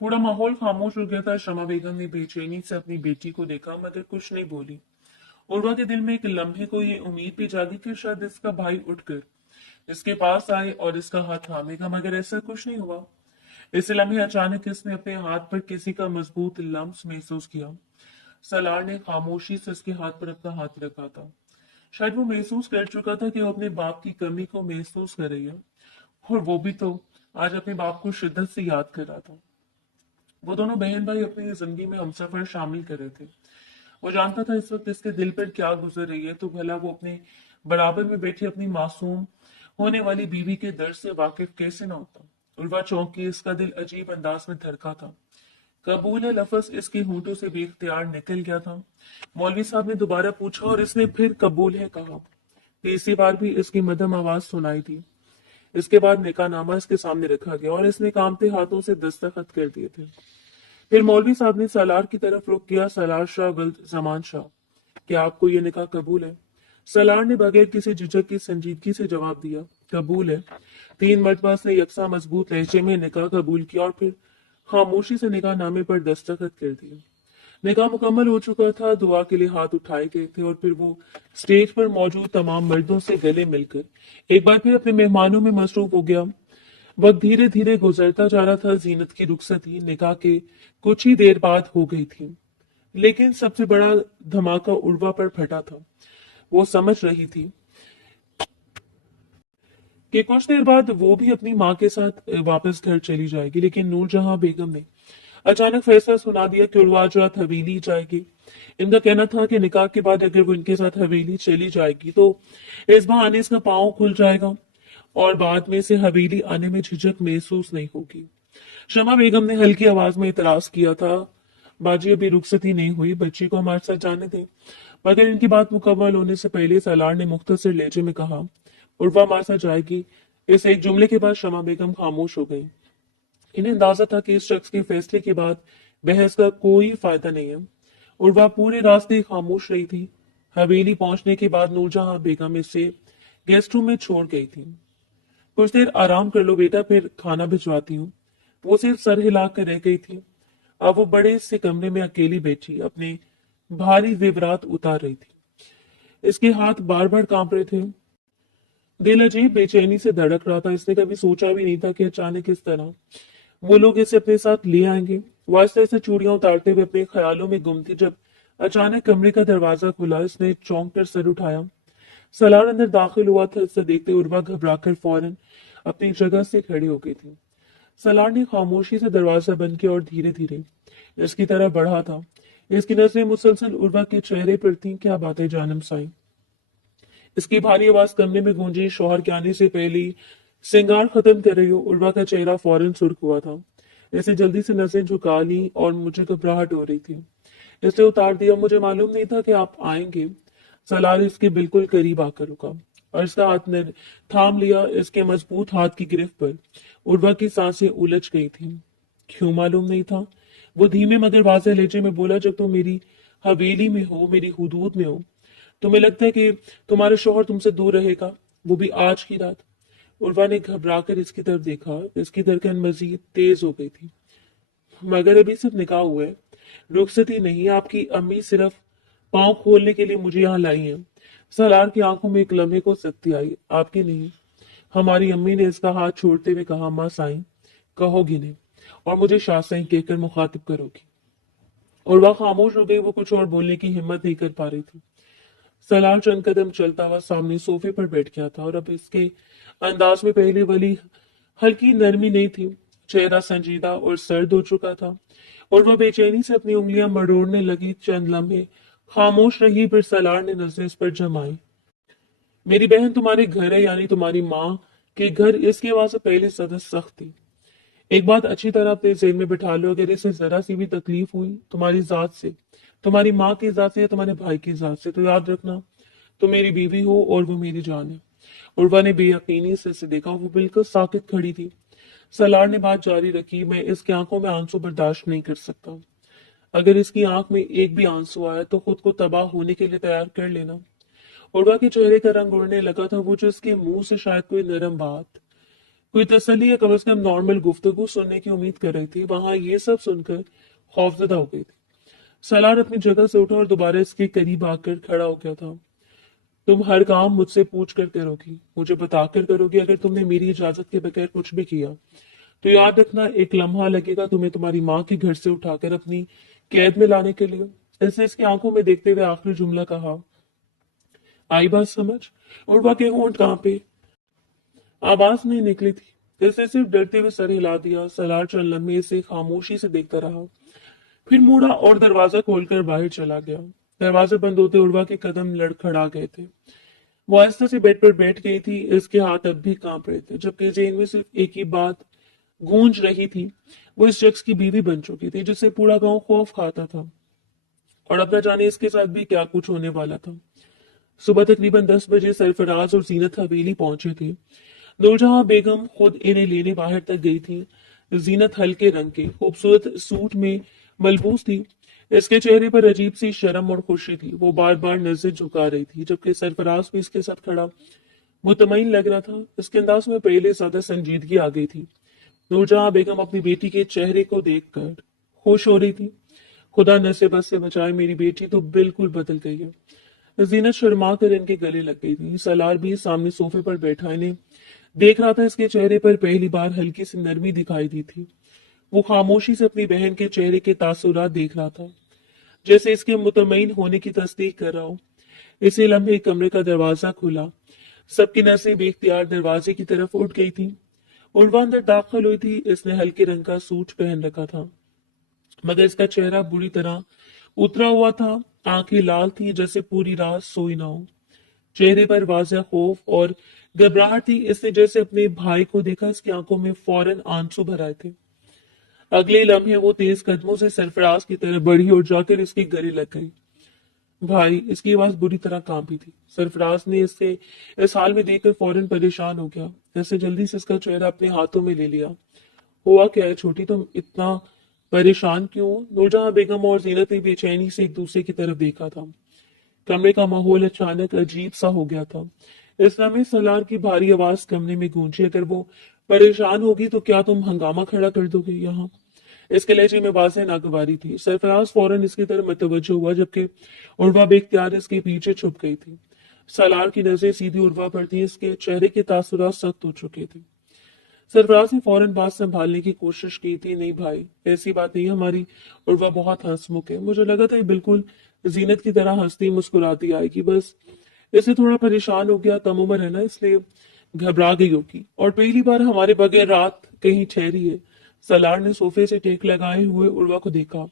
पूरा माहौल खामोश हो गया था। शमा बेगम ने बेचैनी से अपनी बेटी को देखा, मगर कुछ नहीं बोली। उर्वा के दिल में एक लम्हे को ये उम्मीद भी जागी कि शायद इसका भाई उठकर इसके पास आए और इसका हाथ थामेगा, मगर ऐसा कुछ नहीं हुआ। इस लम्हे अचानक इसने अपने हाथ पर किसी का मजबूत लम्स महसूस किया। सलार ने खामोशी से उसके हाथ पर अपना हाथ रखा था। शायद वो महसूस कर चुका था कि वो अपने बाप की कमी को महसूस कर रही है, और वो भी तो आज अपने बाप को शिद्दत से याद कर रहा था। वो दोनों बहन भाई अपनी जिंदगी में हमसफर शामिल कर रहे थे। वो जानता था इस वक्त इसके दिल पर क्या गुजर रही है, तो भला वो अपने बराबर में बैठी अपनी मासूम होने वाली बीवी के दर्द से वाकिफ कैसे ना होता। उल्वा चौंकी, इसका दिल अजीब अंदाज में धड़का था। कबूल है लफ्ज इसके होंठों से बेख्तियार निकल गया था। मौलवी साहब ने दोबारा पूछा, और इसने फिर कबूल है कहा। तीसरी बार भी इसकी मध्यम आवाज सुनाई थी। इसके बाद निकाहनामा इसके सामने रखा गया और इसने कांपते हाथों से दस्तखत कर दिए थे। फिर मौलवी साहब ने सलार की तरफ रुख किया। सलार शाह वल्द जमान शाह, क्या आपको ये निकाह कबूल है? सलार ने बगैर किसी झिझक की संजीदगी से जवाब दिया, कबूल है। 3 मरतबा से यकसा मजबूत लहजे में निकाह कबूल किया और फिर खामोशी से निकाह नामे पर दस्तखत कर दिए। निकाह मुकम्मल हो चुका था, दुआ के लिए हाथ उठाए गए थे और फिर वो स्टेज पर मौजूद तमाम मर्दों से गले मिलकर एक बार फिर अपने मेहमानों में मसरूफ हो गया। वक्त धीरे धीरे गुजरता जा रहा था। जीनत की रुखसती निकाह के कुछ ही देर बाद हो गई थी, लेकिन सबसे बड़ा धमाका उर्वा पर फटा था। वो समझ रही थी कि कुछ देर बाद वो भी अपनी माँ के साथ वापस घर चली जाएगी, लेकिन नूरजहां बेगम ने अचानक फैसला सुना दिया कि उर्वा आज रात हवेली जाएगी। इनका कहना था कि निकाह के बाद अगर वो इनके साथ हवेली चली जाएगी तो इस बहाने इसका पाँव खुल जाएगा और बाद में इसे हवेली आने में झिझक महसूस नहीं होगी। शमा बेगम ने हल्की आवाज में इतराज किया था, बाजी अभी रुखसती नहीं हुई, बच्ची को हमारे साथ जाने दें। मगर इनकी बात मुकम्मल होने से पहले सालार ने मुख्तसर लहजे में कहा, उर्वा हमारे साथ जाएगी। इस एक जुमले के बाद शमा बेगम खामोश हो गई। इन्हें अंदाजा था कि इस शख्स के फैसले के बाद बहस का कोई फायदा नहीं है। उर्वा पूरे रास्ते खामोश रही थी। हवेली पहुंचने के बाद नूरजहां बेगम इसे गेस्ट रूम में छोड़ गई थी। कुछ देर आराम कर लो बेटा, फिर खाना भिजवाती हूँ। वो सिर्फ सर हिला कर रह गई थी। अब वो बड़े से कमरे में अकेली बैठी अपने भारी जेवरात उतार रही थी। इसके हाथ बार बार कांप रहे थे। दिल अजीब बेचैनी से धड़क रहा था। इसने कभी सोचा भी नहीं था कि अचानक इस तरह वो लोग इसे अपने साथ ले आएंगे। वो आहिस्ते से चूड़ियां उतारते हुए अपने ख्यालों में गुम थी जब अचानक कमरे का दरवाजा खुला। इसने चौंक कर सर उठाया। सलार अंदर दाखिल हुआ था। इसे देखते उर्वा घबराकर फौरन अपनी जगह से खड़ी हो गई थी। सलार ने खामोशी से दरवाजा बंद किया और धीरे धीरे इसकी तरफ बढ़ा था। इसकी नजरें मुसलसल उर्वा के चेहरे पर थीं। क्या बातें जानम साई। इसकी भारी आवाज कमरे में गूंजी। शौहर के आने से पहले ही श्रृंगार खत्म कर रही हो। उर्वा का चेहरा फौरन सुर्ख हुआ था। इसे जल्दी से नजरें झुका ली और मुझे घबराहट हो रही थी। इसने उतार दिया, मुझे मालूम नहीं था कि आप आएंगे। सलार इसके बिल्कुल करीब आकर रुका और इसका हाथ ने थाम लिया। इसके मजबूत हाथ की गिरफ्त पर उर्वा की सांसें उलझ गई थी। क्यों मालूम नहीं था? वो धीमे मगर वाज़ेह लहजे में बोला, जब तुम मेरी हवेली में हो, मेरी हुदूद में हो, तुम्हें लगता है कि तुम्हारा शौहर तुमसे दूर रहेगा, वो भी आज की रात। उर्वा ने घबराकर इसकी तरफ देखा। इसकी धड़कन मजीद तेज हो गई थी। मगर अभी सिर्फ निकाह हुआ है, रुखसती नहीं। आपकी अम्मी सिर्फ पांव खोलने के लिए मुझे यहाँ लाई है। सलार की आंखों में एक लम्हे को सख्ती आई। आपकी नहीं, हमारी अम्मी ने इसका हाथ छोड़ते हुए कहा, माँ साईं कहोगी नहीं और मुझे शाह साईं कहकर मुखातिब करोगी। उर्वा खामोश हो गई। वो कुछ और बोलने की हिम्मत नहीं कर पा रही थी। सलार चंद कदम चलता हुआ सामने सोफे पर बैठ गया था और अब इसके अंदाज में पहले वाली हल्की नरमी नहीं थी। चेहरा संजीदा और सर्द हो चुका था और वह बेचैनी से अपनी उंगलियां मरोड़ने लगी। चंद लम्हे खामोश रही, फिर सलार ने नजरें इस पर जमाई। मेरी बहन तुम्हारे घर है, यानी तुम्हारी माँ के घर। इसकी आवाज से पहले ज्यादा सख्त थी। एक बात अच्छी तरह अपने जेहन में बिठा लो, अगर इसे जरा सी भी तकलीफ हुई तुम्हारी जात से, तुम्हारी माँ की जात से या तुम्हारे भाई की जात से, तो याद रखना तुम मेरी बीवी हो और वो मेरी जान है। उर्वा ने बेयकीनी से इसे देखा। वो बिल्कुल साकित खड़ी थी। सलार ने बात जारी रखी, मैं इसकी आंखों में आंसू बर्दाश्त नहीं कर सकता। अगर इसकी आंख में एक भी आंसू आया तो खुद को तबाह होने के लिए तैयार कर लेना। उर्वा के चेहरे का रंग उड़ने लगा था। वो जो इसके मुंह से शायद कोई नरम बात, कोई तसल्ली या कम से कम नॉर्मल गुफ्तगू सुनने की उम्मीद कर रही थी, वहां ये सब सुनकर खौफजदा हो गई थी। सलार अपनी जगह से उठा और दोबारा इसके करीब आकर खड़ा हो गया था। तुम हर काम मुझसे पूछ कर करोगी, मुझे बताकर करोगी। अगर तुमने मेरी इजाजत के बगैर कुछ भी किया तो याद रखना एक लम्हा लगेगा तुम्हें तुम्हारी माँ के घर से उठाकर अपनी कैद में लाने के लिए। ऐसे इसकी आंखों में देखते हुए आखिरी जुमला कहा। आई बात समझ? उर्वा के होंठ कांपे, आवाज नहीं निकली थी। इसने सिर्फ डरते हुए सर हिला दिया। सलार चंद लम्हे से खामोशी से देखता रहा, फिर मुड़ा और दरवाजा खोलकर बाहर चला गया। दरवाजा बंद होते उर्वा के कदम लड़खड़ा गए थे। वो आहिस्ता से बेड पर बैठ गई थी। इसके हाथ अब भी कांप रहे थे, जबकि जेन में सिर्फ एक ही बात गूंज रही थी। वो इस शख्स की बीवी बन चुकी थी जिससे पूरा गांव खौफ खाता था और अब न जाने इसके साथ भी क्या कुछ होने वाला था। सुबह तकरीबन 10 बजे सरफराज और जीनत हवेली पहुंचे थे। नूरजहां बेगम खुद इन्हें लेने बाहर तक गई थी। जीनत हल्के रंग के खूबसूरत सूट में मलबूस थी। इसके चेहरे पर अजीब सी शर्म और खुशी थी। वो बार बार नजर झुका रही थी, जबकि सरफराज भी इसके साथ खड़ा मुतमईन लग रहा था। इसके अंदाज में पहले ज्यादा संजीदगी आ गई थी। नूरजहां बेगम अपनी बेटी के चेहरे को देखकर खुश हो रही थी। खुदा न से बस से बचाए, मेरी बेटी तो बिल्कुल बदल गई है। जीनत शर्मा कर इनके गले लग गई थी। सलार भी सामने सोफे पर बैठा इन्हें देख रहा था। इसके चेहरे पर पहली बार हल्की सी नरमी दिखाई दी थी। वो खामोशी से अपनी बहन के चेहरे के तासुरात देख रहा था, जैसे इसके मुतमईन होने की तस्दीक कर रहा हो। इसी लम्हे कमरे का दरवाजा खुला। सबकी नजरें बेख्तियार दरवाजे की तरफ उठ गई थी। उर्वा अंदर दाखिल हुई थी। इसने हल्के रंग का सूट पहन रखा था, मगर इसका चेहरा बुरी तरह उतरा हुआ था। आंखें लाल थी, जैसे पूरी रात सोई ना हो। चेहरे पर वाज़ेह खौफ और घबराहट थी। इसने जैसे अपने भाई को देखा, इसकी आंखों में फौरन आंसू भर आए थे। अगले लम्हे वो तेज कदमों से सरफराज की तरफ बढ़ी और जाकर इसके गले लग गई। भाई, इसकी आवाज बुरी तरह कांपी थी। सरफराज ने इससे इस हाल में देखकर फौरन परेशान हो गया। जैसे जल्दी से इसका चेहरा अपने हाथों में ले लिया। हुआ क्या है छोटी, तुम इतना परेशान क्यों? नूरजहां बेगम और जीनत ने बेचैनी से एक दूसरे की तरफ देखा था। कमरे का माहौल अचानक अजीब सा हो गया था। इस समय सलार की भारी आवाज कमरे में गूंजी। अगर वो परेशान होगी तो क्या तुम हंगामा खड़ा कर दोगे यहाँ? इसके लहजे में वाज़ेह नागवारी थी। सरफराज फौरन इसकी तरफ मतवज्जो हुआ, जबकि उर्वा बेख्तियार इसके पीछे छुप गई थी। सलार की नजरें सीधी उर्वा पर थी। इसके चेहरे के तासुरात सख्त हो चुके थे। सरफराज ने फौरन बात संभालने की कोशिश की थी। नहीं भाई, ऐसी बात नहीं, हमारी उर्वा बहुत हंसमुख है। मुझे लगा था ये बिल्कुल जीनत की तरह हंसती मुस्कुराती आएगी, बस इसे थोड़ा परेशान हो गया, कम उम्र है ना, इसलिए घबरा गई होगी, और पहली बार हमारे बगैर रात कहीं ठहरी है। सलार ने सोफे से टेक लगाए हुए उर्वा को देखा।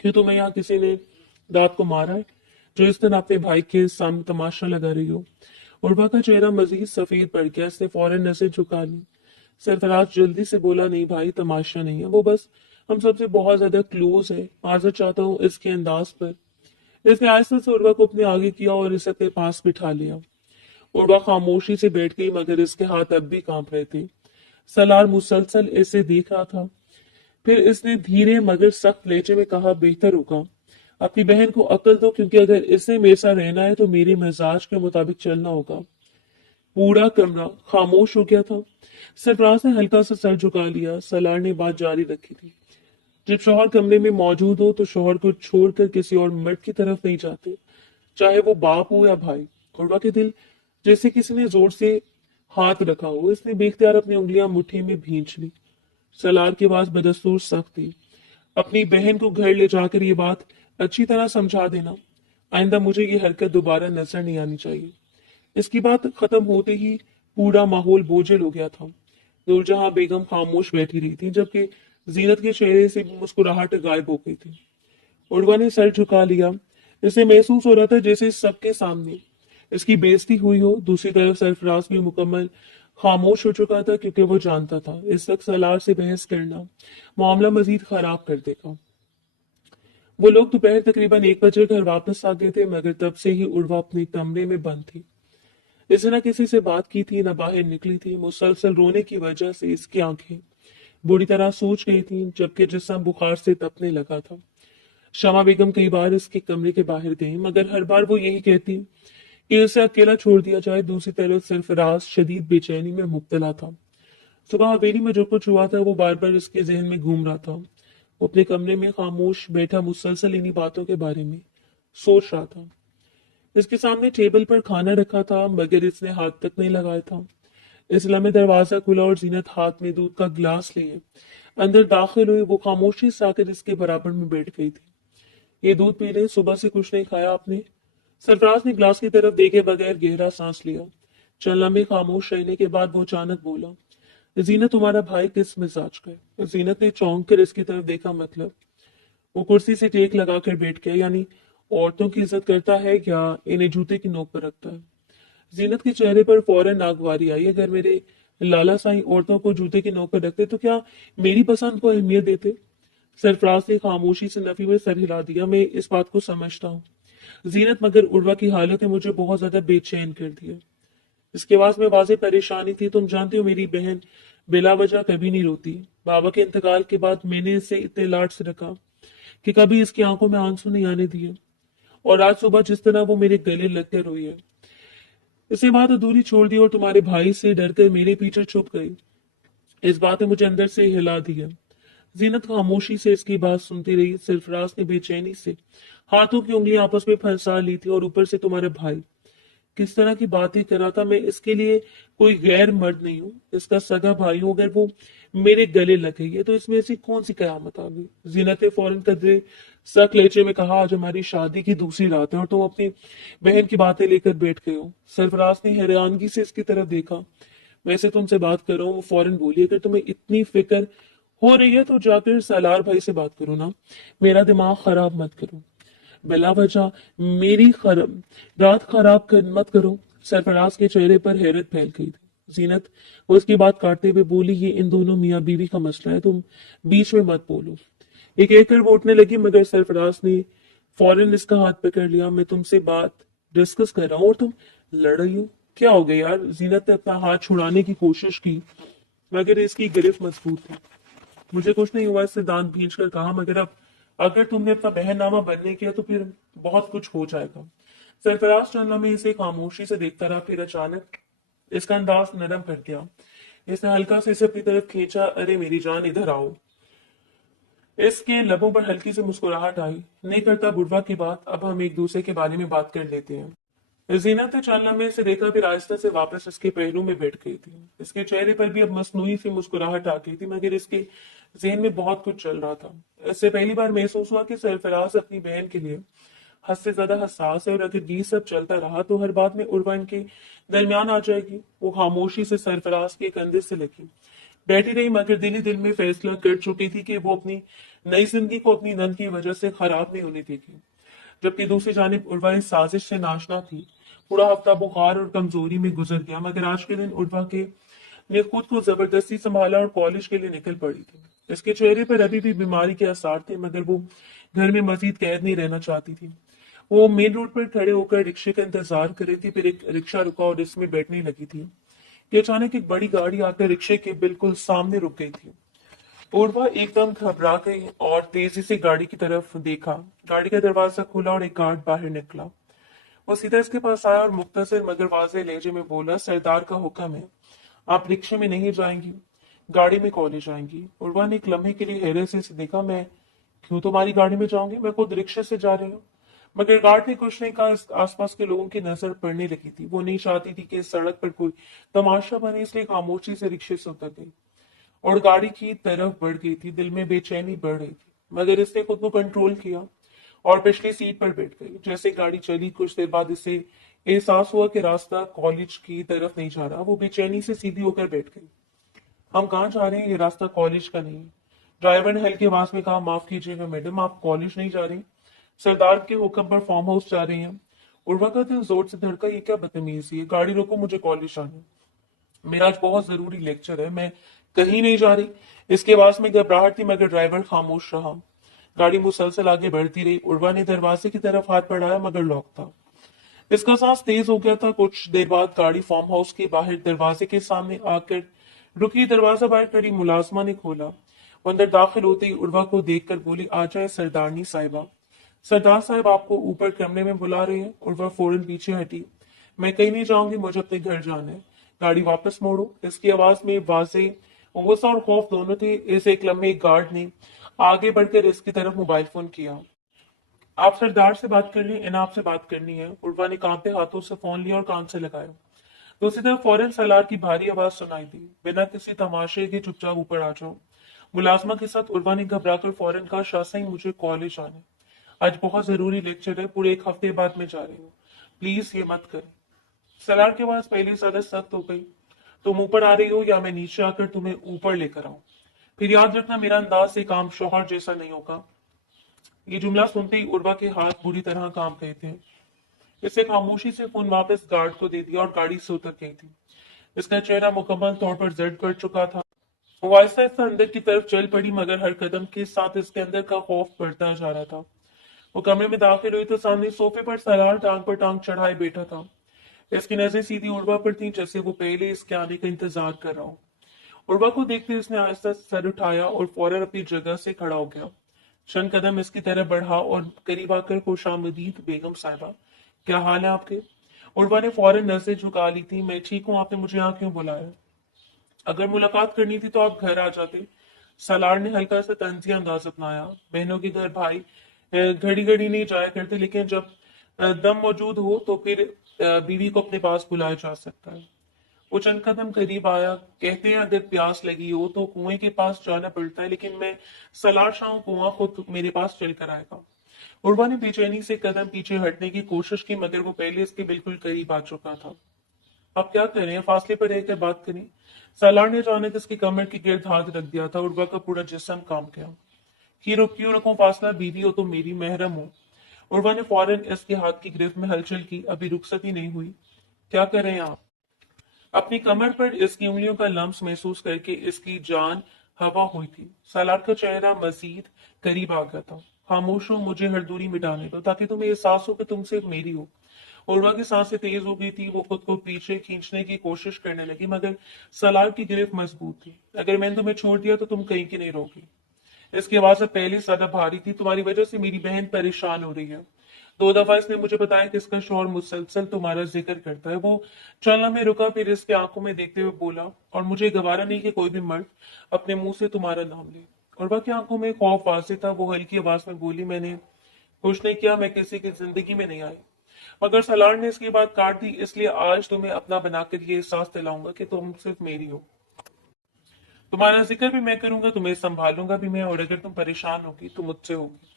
क्यों, तुम्हें यहाँ किसी ने रात को मारा है जो इस दिन अपने भाई के सामने तमाशा लगा रही हो? उर्वा का चेहरा मजीद सफेद पड़ गया। इसने फौरन नजर झुका ली। सरफराज जल्दी से बोला, नहीं भाई, तमाशा नहीं है, वो बस हम सबसे बहुत ज्यादा क्लोज है। माजरत चाहता हूँ इसके अंदाज पर। इसने आहिस्ता से उर्वा को अपने आगे किया और इसे अपने पास बिठा लिया। उर्वा खामोशी से बैठ गई, मगर इसके हाथ अब भी कांप रहे थे। सलार मुसलसल इसे देख रहा था। फिर इसने धीरे मगर सख्त लहजे में कहा, बेहतर होगा अपनी बहन को अक्ल दो, क्योंकि अगर इसने मेरे साथ रहना है तो मेरे मिजाज के मुताबिक चलना होगा। पूरा कमरा खामोश हो गया था। सरफराज ने हल्का सा सर झुका लिया। सलार ने बात जारी रखी थी, जब शौहर कमरे में मौजूद हो तो शौहर को छोड़कर किसी और मर्द की तरफ नहीं जाते, चाहे वो बाप हो या भाई। उर्वा के दिल जैसे किसी ने जोर से हाथ रखा हो। इसने बेख्तियार अपनी उंगलियां मुट्ठी में भींच ली। सलार की आवाज बदस्तूर सख्त थी। अपनी बहन को घर ले जाकर ये बात अच्छी तरह समझा देना। आइंदा मुझे ये हरकत दोबारा नजर नहीं आनी चाहिए। इसकी बात खत्म होते ही पूरा माहौल बोझिल हो गया था। नूरजहां बेगम खामोश बैठी रही थी, जबकि जीनत के चेहरे से मुस्कुराहट गायब हो गई थी। उर्वा ने सर झुका लिया। इसे महसूस हो रहा था जैसे सबके सामने इसकी बेइज्जती हुई हो। दूसरी तरफ सरफराज भी मुकम्मल खामोश हो चुका था, क्योंकि वो जानता था इस वक्त सलार से बहस करना मामला मजीद खराब कर देगा। वो लोग दोपहर तकरीबन 1 बजे घर वापस आ गए थे, मगर तब से ही उर्वा अपने कमरे में बंद थी। इसने न किसी से बात की थी, न बाहर निकली थी। मुसलसल रोने की वजह से इसकी आंखें बुरी तरह सूज गई थी, जबकि जिस्म बुखार से तपने लगा था। शमा बेगम कई बार इसके कमरे के बाहर गई, मगर हर बार वो यही कहती कि उसे अकेला छोड़ दिया जाए। दूसरी तरफ सरफराज शदीद बेचैनी में मुब्तला था। सुबह हवेली में जो कुछ हुआ था वो बार बार उसके जहन में घूम रहा था। वो अपने कमरे में खामोश बैठा मुसलसल इन्हीं बातों के बारे में सोच रहा था। इसके सामने टेबल पर खाना रखा था, मगर इसने हाथ तक नहीं लगाया था। इस लम्हे दरवाजा खुला और जीनत हाथ में दूध का गिलास लिए अंदर दाखिल हुई। वो खामोशी से आकर इसके बराबर में बैठ गई थी। ये दूध पी ले, सुबह से कुछ नहीं खाया आपने? सरफराज ने गिलास की तरफ देखे बगैर गहरा सांस लिया। चंद लम्हे खामोश रहने के बाद वो अचानक बोला, जीनत, तुम्हारा भाई किस मिजाज का है? जीनत ने चौंक कर इसकी तरफ देखा। मतलब? वो कुर्सी से टेक लगाकर बैठ गया। यानी औरतों की इज्जत करता है या इन्हें जूते की नोक पर रखता है? जीनत के चेहरे पर फौरन नागवारी आई। अगर मेरे लाला साईं औरतों को जूते की नोक पर रखते तो क्या मेरी पसंद को अहमियत देते? सरफराज ने खामोशी से नफी में सर हिला दिया। मैं इस बात को समझता हूँ जीनत, मगर उर्वा की हालत ने मुझे बहुत ज्यादा बेचैन कर दिया। इसके बाद में वाज़ेह परेशानी थी। तुम जानते हो मेरी बहन बिला वजह कभी नहीं रोती। बाबा के इंतकाल के बाद मैंने इसे इतने लाड से रखा कि कभी इसकी आंखों में आंसू नहीं आने दिए, और आज सुबह जिस तरह वो मेरे गले लगकर रोई है, इसे बात अधूरी छोड़ दी और तुम्हारे भाई से डरकर मेरे पीछे छुप गई। इस बात ने मुझे अंदर से हिला दिया। जीनत खामोशी से इसकी बात सुनती रही। सरफराज ने बेचैनी से हाथों की उंगलियां आपस में फंसा ली थी। और ऊपर से तुम्हारे भाई किस तरह की बातें कर रहा था। मैं इसके लिए कोई गैर मर्द नहीं हूँ, इसका सगा भाई हूँ। अगर वो मेरे गले लग गई है तो इसमें ऐसी कौन सी कयामत आ गई। जीनत ने फौरन कदरे सक लेचे में कहा, आज हमारी शादी की दूसरी रात है और तुम अपनी बहन की बातें लेकर बैठ गए हो। सरफराज ने हैरानगी से इसकी तरफ देखा। वैसे तुमसे बात कर रहा हूँ। वो फौरन बोली, अगर तुम्हें इतनी फिक्र हो रही है तो जाकर सलार भाई से बात करो ना, मेरा दिमाग खराब मत करो। बिला वजह मेरी रात खराब मत करो। सरफराज के चेहरे पर हैरत फैल गई थी। जीनत वो उसकी बात काटते हुए बोली, ये इन दोनों मियाँ बीवी का मसला है, तुम बीच में मत बोलो। एक एक कर वो उठने लगी, मगर सरफराज ने फौरन इसका हाथ पकड़ लिया। मैं तुमसे बात डिस्कस कर रहा हूँ और तुम लड़ रही हो, क्या हो गया यार। जीनत ने अपना हाथ छुड़ाने की कोशिश की, मगर इसकी गिरफ्त मजबूत थी। मुझे कुछ नहीं हुआ, इससे दांत भींच कर कहा, मगर अब अगर तुमने अपना बहननामा बनने किया तो फिर बहुत कुछ हो जाएगा। सरफराज चंद में इसे खामोशी से देखता रहा। फिर अचानक इसका अंदाज नरम कर दिया। इसने हल्का से इसे अपनी तरफ खींचा। अरे मेरी जान, इधर आओ। इसके लबों पर हल्की सी मुस्कुराहट आई। नहीं करता बुढ़वा की बात, अब हम एक दूसरे के बारे में बात कर लेते हैं। जीनत ने चालना में से देखा, फिर आहिस्ता से वापस इसके पहलू में बैठ गई थी। इसके चेहरे पर भी अब मसनूई सी मुस्कुराहट आ गई थी, मगर इसके जहन में बहुत कुछ चल रहा था। इससे पहली बार महसूस हुआ कि सरफराज अपनी बहन के लिए हद से ज्यादा हसास है, और अगर ये सब चलता रहा तो हर बात में उर्वा इनके दरमियान आ जाएगी। वो खामोशी से सरफराज के कंधे से लगी बैठी रही, मगर दिल ही दिल में फैसला कर चुकी थी कि वो अपनी नई जिंदगी को अपनी नंद की वजह से खराब नहीं होने देगी। जबकि दूसरी जानिब उर्वा इस साजिश से नाशना थी। पूरा हफ्ता बुखार और कमजोरी में गुजर गया, मगर आज के दिन उर्वा के ने खुद को जबरदस्ती संभाला और कॉलेज के लिए निकल पड़ी थी। इसके चेहरे पर अभी भी बीमारी के आसार थे, मगर वो घर में मजीद कैद नहीं रहना चाहती थी। वो मेन रोड पर खड़े होकर रिक्शे का इंतजार कर रही थी। फिर एक रिक्शा रुका और इसमें बैठने लगी थी कि अचानक एक बड़ी गाड़ी आकर रिक्शे के बिल्कुल सामने रुक गई थी। उर्वा एकदम घबरा गई और तेजी से गाड़ी की तरफ देखा। गाड़ी का दरवाजा खुला और एक गार्ड बाहर निकला। वो सीधा इसके पास आया और मुख्तसर मगर वाज़ेह लहजे में बोला, सरदार का हुक्म है, आप रिक्शे में नहीं जाएंगी, गाड़ी में कॉलेज आएंगी। उर्वा ने एक लम्हे के लिए हैरत से इसे देखा। मैं क्यों तुम्हारी गाड़ी में जाऊंगी, मैं खुद रिक्शे से जा रही हूँ। मगर गार्ड ने कुछ नहीं कहा। आसपास के लोगों की नजर पड़ने लगी थी। वो नहीं चाहती थी कि इस सड़क पर कोई तमाशा बने, इसलिए खामोशी से रिक्शे से उतर गई और गाड़ी की तरफ बढ़ गई थी। दिल में बेचैनी बढ़ रही थी, मगर इसने खुद को कंट्रोल किया और पिछली सीट पर बैठ गई। जैसे गाड़ी चली, कुछ देर बाद इसे एहसास हुआ कि रास्ता कॉलेज की तरफ नहीं जा रहा। वो बेचैनी से सीधी होकर बैठ गई। हम कहाँ जा रहे हैं, ये रास्ता कॉलेज का नहीं है। ड्राइवर ने हल्की आवाज में कहा, माफ कीजिएगा मैडम, आप कॉलेज नहीं जा रही, सरदार के हुक्म पर फार्म हाउस जा रही हैं। उर्वा का दिल जोर से धड़का। ये क्या बदतमीजी है, गाड़ी रोको, मुझे कॉलेज जाना है, मेरा आज बहुत जरूरी लेक्चर है, मैं कहीं नहीं जा रही। इसके आवाज में घबराहट थी, मगर ड्राइवर खामोश रहा। गाड़ी मुसलसल आगे बढ़ती रही। उर्वा ने दरवाजे की तरफ हाथ बढ़ाया, मगर लॉक था। इसका सांस तेज हो गया था। कुछ देर बाद गाड़ी फार्म हाउस के बाहर दरवाजे के सामने आकर रुकी। दरवाजा बाहर खड़ी मुलाजमा ने खोला। वो अंदर दाखिल होते ही उर्वा को देखकर बोली, आ जाए सरदारनी साहिबा। सरदार साहब आपको ऊपर कमरे में बुला रहे हैं। उर्वा फौरन पीछे हटी। मैं कहीं नहीं जाऊंगी, मुझे अपने घर जाना है, गाड़ी वापस मोड़ो। इसकी आवाज में वाजे गुस्सा और खौफ दोनों थे। इस एक लम्हे गार्ड ने आगे बढ़कर इसकी तरफ मोबाइल फोन किया। आप सरदार से बात करनी है, इनाफ से बात करनी है। उर्वा ने कांपते हाथों से फोन लिया और कान से लगाया। दूसरी तरफ फौरन सलार की भारी आवाज सुनाई दी, बिना किसी तमाशे के चुपचाप ऊपर आ जाओ। मुलाजमा के साथ उर्वा ने घबराकर फौरन कहा, शाह साईं मुझे कॉलेज आना है, आज बहुत जरूरी लेक्चर है, पूरे एक हफ्ते बाद में जा रही हूँ, प्लीज ये मत कर। सलार की आवाज पहले ज्यादा सख्त हो गई। तुम ऊपर आ रही हो या मैं नीचे आकर तुम्हें ऊपर लेकर आऊं? फिर याद रखना, मेरा अंदाज एक आम शौहर जैसा नहीं होगा। ये जुमला सुनते ही उर्वा के हाथ बुरी तरह कांप गए थे। इसने खामोशी से फोन वापस गार्ड को दे दिया और गाड़ी से उतर गई थी। इसका चेहरा मुकम्मल तौर पर जर्द कर चुका था। वो आहिस्ता आहिस्ता अंदर की तरफ चल पड़ी, मगर हर कदम के साथ इसके अंदर का खौफ बढ़ता जा रहा था। वो कमरे में दाखिल हुई तो सामने सोफे पर सलार टांग पर टांग चढ़ाए बैठा था। इसकी नजर सीधी उर्वा पर थी, जैसे वो पहले इसके आने का इंतजार कर रहा हो। उर्वा को देखते उसने आहिस्ता सर उठाया और फौरन अपनी जगह से खड़ा हो गया। चंद कदम इसकी तरफ बढ़ा और करीब आकर खुशामदीद बेगम साहिबा, क्या हाल है आपके? उर्वा ने फौरन नजरें झुका ली थी। मैं ठीक हूँ, आपने मुझे यहाँ क्यों बुलाया? अगर मुलाकात करनी थी तो आप घर आ जाते, सलार ने हल्का सा तंजिया अंदाज अपनाया। बहनों के घर भाई घड़ी घड़ी नहीं जाया करते, लेकिन जब दम मौजूद हो तो फिर बीवी को अपने पास बुलाया जा सकता है। वो चंद कदम करीब आया। कहते हैं अगर प्यास लगी हो तो कुएं के पास जाना पड़ता है, लेकिन मैं सलार शाह कुआं खुद मेरे पास चल कर आएगा। उर्वा ने बेचैनी से कदम पीछे हटने की कोशिश की, मगर वो पहले इसके बिल्कुल करीब आ चुका था। अब क्या करें, फासले पर रहकर बात करें। सालार ने अचानक इसकी कमर के गिर्द हाथ रख दिया था। उर्वा का पूरा जिस्म काम किया। क्यों रखूं फासला, बीवी हो तो मेरी, महरम हो। उर्वा ने फौरन इसके हाथ की गिरफ्त में हलचल की। अभी रुखसती नहीं हुई। क्या करें आप? अपनी कमर पर इसकी उंगलियों का लम्स महसूस करके इसकी जान हवा हुई थी। सालार का चेहरा मजीद करीब आ गया था। खामोश हो, मुझे हर दूरी मिटाने दो, ताकि तुम्हें एहसास हो कि तुम सिर्फ मेरी हो। उर्वा की सांसें तेज हो गई थी। वो खुद को पीछे खींचने की कोशिश करने लगी, मगर सलार की गिरफ्त मजबूत थी। अगर मैंने तुम्हें छोड़ दिया तो तुम कहीं की नहीं रहोगी। इसकी आवाज अब पहले से ज्यादा भारी थी। तुम्हारी वजह से मेरी बहन परेशान हो रही है। 2 दफा इसने मुझे बताया कि इसका शौहर मुसलसल तुम्हारा जिक्र करता है। वो चलना में रुका, फिर इसके आंखों में देखते हुए बोला, और मुझे गवारा नहीं कि कोई भी मर्द अपने मुंह से तुम्हारा नाम ले। उर्वा की आंखों में खौफ वाजे था। वो हल्की आवाज में बोली, मैंने कुछ नहीं किया, मैं किसी की जिंदगी में नहीं आई। मगर सलार ने इसकी बात काट दी, इसलिए आज तुम्हें अपना बनाकर ये एहसास दिलाऊंगा कि तुम सिर्फ मेरी हो। तुम्हारा जिक्र भी मैं करूंगा, तुम्हें संभालूंगा भी मैं, और अगर तुम परेशान होगी तो मुझसे होगी।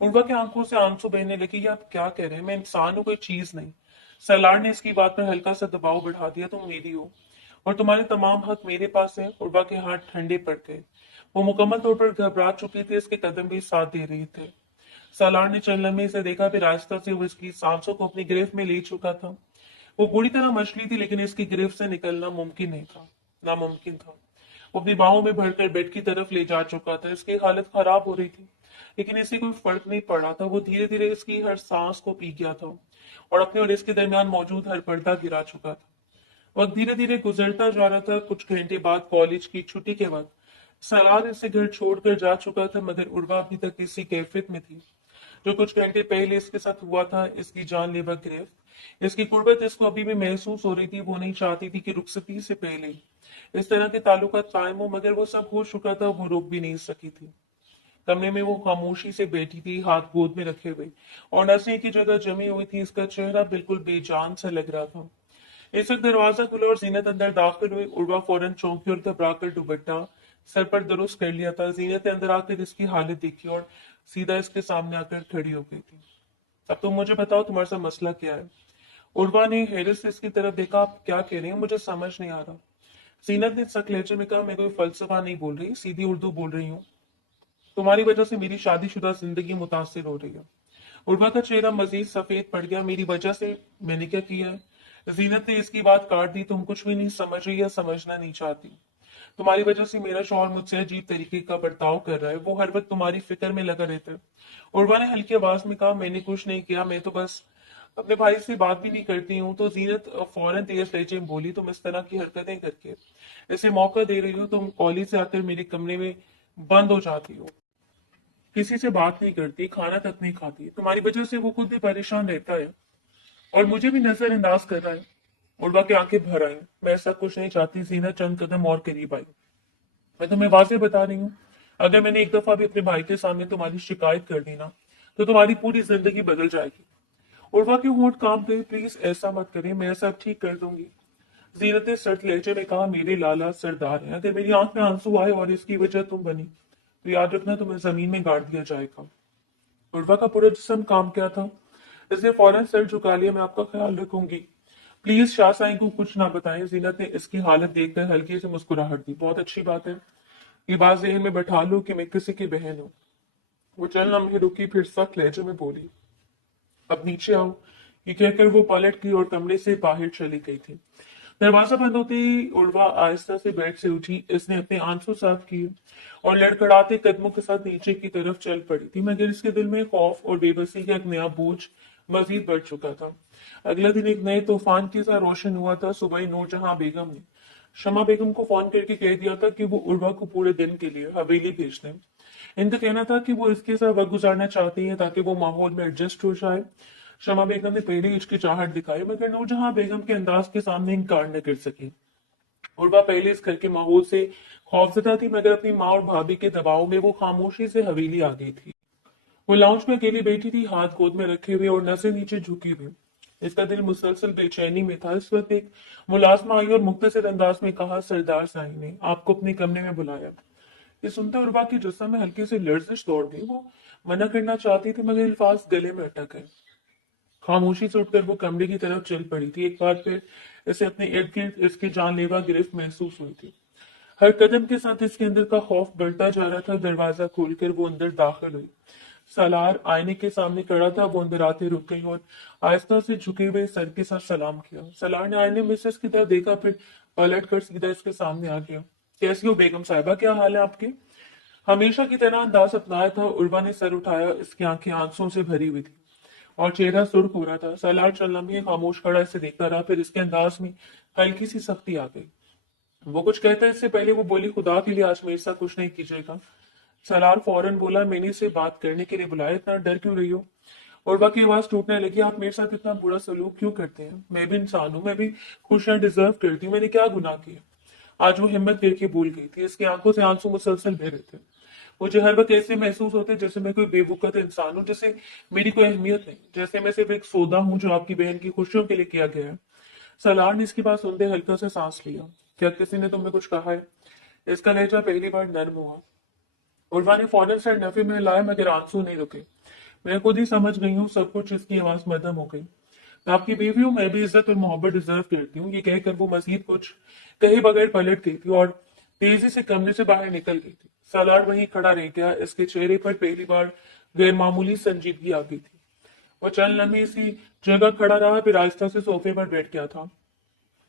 उनका की आंखों से आंसू बहने लगे। ये आप क्या कह रहे हैं? मैं इंसान हूं, कोई चीज नहीं। सलार ने इसकी बात पर हल्का सा दबाव बढ़ा दिया। तुम मेरी हो और तुम्हारे तमाम हक मेरे पास है। उर्वा के हाथ ठंडे पड़ गए। वो मुकम्मल तौर पर घबरा चुकी थी। इसके कदम भी साथ दे रहे थे। सालार ने चंद लम्हे से देखा, फिर आहिस्ता से वो इसकी सांसों को अपनी गिरफ्त में ले चुका था। वो पूरी तरह मछली थी, लेकिन इसकी गिरफ्त से निकलना मुमकिन नहीं था, नामुमकिन था। वो अपनी बाहों में भरकर बेड की तरफ ले जा चुका था। इसकी हालत खराब हो रही थी, लेकिन इसे कोई फर्क नहीं पड़ा था। वो धीरे धीरे इसकी हर सांस को पी गया था और अपने और इसके दरमियान मौजूद हर पर्दा गिरा चुका था। वक्त धीरे धीरे गुजरता जा रहा था। कुछ घंटे बाद कॉलेज की छुट्टी के वक्त सलार इसे घर छोड़कर जा चुका था, मगर उर्वा अभी तक इसी कैफियत में थी जो कुछ घंटे पहले इसके साथ हुआ था। इसकी जानलेवा गिरफ्त, इसकी कुर्बत इसको अभी भी महसूस हो रही थी। वो नहीं चाहती थी कि रुखसती से पहले इस तरह के ताल्लुकात कायम हो, मगर वो सब हो चुका था। वो रोक भी नहीं सकी थी। कमरे में वो खामोशी से बैठी थी, हाथ गोद में रखे हुए, और नसें की जगह जमी हुई थी। इसका चेहरा बिल्कुल बेजान सा लग रहा था। इस वक्त दरवाजा खुला और जीनत अंदर दाखिल हुई। उर्वा फौरन चौंकी और घबराकर दुपट्टा सर पर दुरुस्त कर लिया था। जीनत ने अंदर आकर इसकी हालत देखी और सीधा इसके सामने आकर खड़ी हो गई थी। अब तुम मुझे बताओ, तुम्हारे साथ मसला क्या है? उर्वा ने हैरत से इसकी तरफ देखा। आप क्या कह रही हैं? मुझे समझ नहीं आ रहा। जीनत ने सख्त लहजे में कहा, मैं कोई फलसफा नहीं बोल रही, सीधी उर्दू बोल रही हूँ। तुम्हारी वजह से मेरी शादीशुदा जिंदगी मुतासिर हो रही है। उर्वा का चेहरा मजीद सफेद पड़ गया। मेरी वजह से? मैंने क्या किया है? जीनत ने इसकी बात काट दी। तुम कुछ भी नहीं समझ रही या समझना नहीं चाहती। तुम्हारी वजह से मेरा शौहर मुझसे अजीब तरीके का बर्ताव कर रहा है। वो हर वक्त तुम्हारी फिक्र में लगा रहता है। उर्वा ने हल्की आवाज में कहा, मैंने कुछ नहीं किया, मैं तो बस अपने भाई से बात भी नहीं करती हूँ। तो जीनत फौरन तेज लहजे में बोली, तुम इस तरह की हरकतें करके इसे मौका दे रही हो। तुम कॉलेज से आकर मेरे कमरे में बंद हो जाती हो, किसी से बात नहीं करती, खाना तक नहीं खाती। तुम्हारी वजह से वो खुद भी परेशान रहता है और मुझे भी नजरअंदाज कर रहा है। उर्वा की आंखें भर आई। मैं ऐसा कुछ नहीं चाहती। सीना चंद कदम और करीब आई। मैं तुम्हें वाजे बता रही हूँ, अगर मैंने एक दफा भी अपने भाई के सामने तुम्हारी शिकायत कर दी ना, तो तुम्हारी पूरी जिंदगी बदल जाएगी। उर्वा के होंठ कांप गए। प्लीज ऐसा मत करें, मैं सब ठीक कर दूंगी। जीनत ने सख्त लहजे में कहा, मेरे लाला सरदार है, अगर मेरी आंख में आंसू आए और इसकी वजह तुम बनी तो याद रखना, तुम्हें जमीन में गाड़ दिया जाएगा। उर्वा का पूरा जिस्म काम क्या था। इसने फौरन सर झुका लिया। मैं आपका ख्याल रखूंगी, प्लीज शाह साईं को कुछ ना बताएं। जीनत ने इसकी हालत देखकर हल्की से मुस्कुराहट दी। बहुत अच्छी बात है, ये बात जहन में बैठा लो कि मैं किसी की बहन हूँ। वो चल लम्हे रुकी, फिर सख्त लहजे में बोली, अब नीचे आओ। ये कहकर वो पलट गई और कमरे से बाहर चली गई थी। दरवाजा बंद होते ही उर्वा आहिस्ता से बेड से उठी। इसने अपने आंसू साफ किए और लड़खड़ाते कदमों के साथ नीचे की तरफ चल पड़ी थी, मगर इसके दिल में खौफ और बेबसी का एक नया बोझ मजीद बढ़ चुका था। अगला दिन एक नए तूफान के साथ रोशन हुआ था। सुबह नूरजहां बेगम ने शमा बेगम को फोन करके कह दिया था कि वो उर्वा को पूरे दिन के लिए हवेली भेज दें। इनका कहना था कि वो इसके साथ वक्त गुजारना चाहती हैं ताकि वो माहौल में एडजस्ट हो जाए। शमा बेगम ने पहले हिचकिचाहट दिखाई, मगर नूरजहां बेगम के अंदाज के सामने इनकार न कर सकी। उर्वा पहले इस घर के माहौल से खौफजदा थी, मगर अपनी माँ और भाभी के दबाव में वो खामोशी से हवेली आ गई थी। वो लाउंज में अकेली बैठी थी, हाथ गोद में रखे हुए और नसें नीचे झुकी हुई। इसका दिल मुसलसल बेचैनी में था। इस वक्त एक मुलाजमा आई और मुख्तसर अंदाज में कहा, सरदार साईं ने आपको अपने कमरे में बुलाया। ये सुनते उर्वा की जिस्म में हल्की सी लर्जिश दौड़ गई। वो मना करना चाहती थी, मगर अल्फाज गले में अटक गए। खामोशी से उठकर वो कमरे की तरफ चल पड़ी थी। एक बार फिर इसे अपने इर्द गिर्द इसकी जानलेवा गिरफ्त महसूस हुई थी। हर कदम के साथ इसके अंदर का खौफ बढ़ता जा रहा था। दरवाजा खोलकर वो अंदर दाखिल हुई। सालार आईने के सामने खड़ा था। वो अंदर आते रुक गई और आहिस्ता से झुके हुए सर के साथ सलाम किया। सालार ने आईने में से इसकी तरफ देखा, फिर पलट कर सीधा इसके सामने आ गया। कैसी हो बेगम साहिबा, क्या हाल है आपके? हमेशा की तरह अंदाज अपनाया था। उर्वा ने सर उठाया। इसकी आंखें आंसुओं से भरी हुई थी और चेहरा सुर्ख हो रहा था। सालार चंद लम्हे खामोश खड़ा इसे देखता रहा, फिर इसके अंदाज में हल्की सी सख्ती आ गई। वो कुछ कहता है इससे पहले वो बोली, खुदा के लिए आज मेरे साथ कुछ नहीं कीजिएगा। सलार फौरन बोला, मैंने इसे बात करने के लिए बुलाया, इतना डर क्यों रही हो? उर्वा की आवाज टूटने लगी, आप मेरे साथ इतना बुरा सलूक क्यों करते हैं? मैं भी इंसान हूँ, मैं भी खुशियां डिजर्व करती हूँ। मैंने क्या गुनाह किया? आज वो हिम्मत करके भूल गई थी। इसकी आंखों से आंसू मुसलसल बह रहे थे। मुझे हर वक्त ऐसे महसूस होते जैसे मैं कोई बेवकूफ इंसान हूँ, जैसे मेरी कोई अहमियत नहीं, जैसे मैं सिर्फ एक सौदा हूँ जो आपकी बहन की खुशियों के लिए किया गया है। सलार ने इसकी बात सुनते हल्का से सांस लिया। क्या किसी ने तुमने कुछ कहा है? इसका लहजा पहली बार नर्म हुआ। उर्वा ने फौरन सर नफे में लाया, मगर आंसू नहीं रुके। मैं खुद ही समझ गई हूँ सब कुछ। इसकी आवाज मध्यम हो गई। मैं आपकी बीवी हूँ, मैं भी इज्जत और मोहब्बत डिजर्व करती हूँ। ये कहकर वो मजीद कुछ कहे बगैर पलट गई थी और तेजी से कमरे से बाहर निकल गई थी। सालार वहीं खड़ा रह गया। इसके चेहरे पर पहली बार गैर मामूली संजीदगी आ गई थी। वो चंद लम्हे इसी जगह खड़ा रहा, फिर आहिस्ता से सोफे पर बैठ गया था।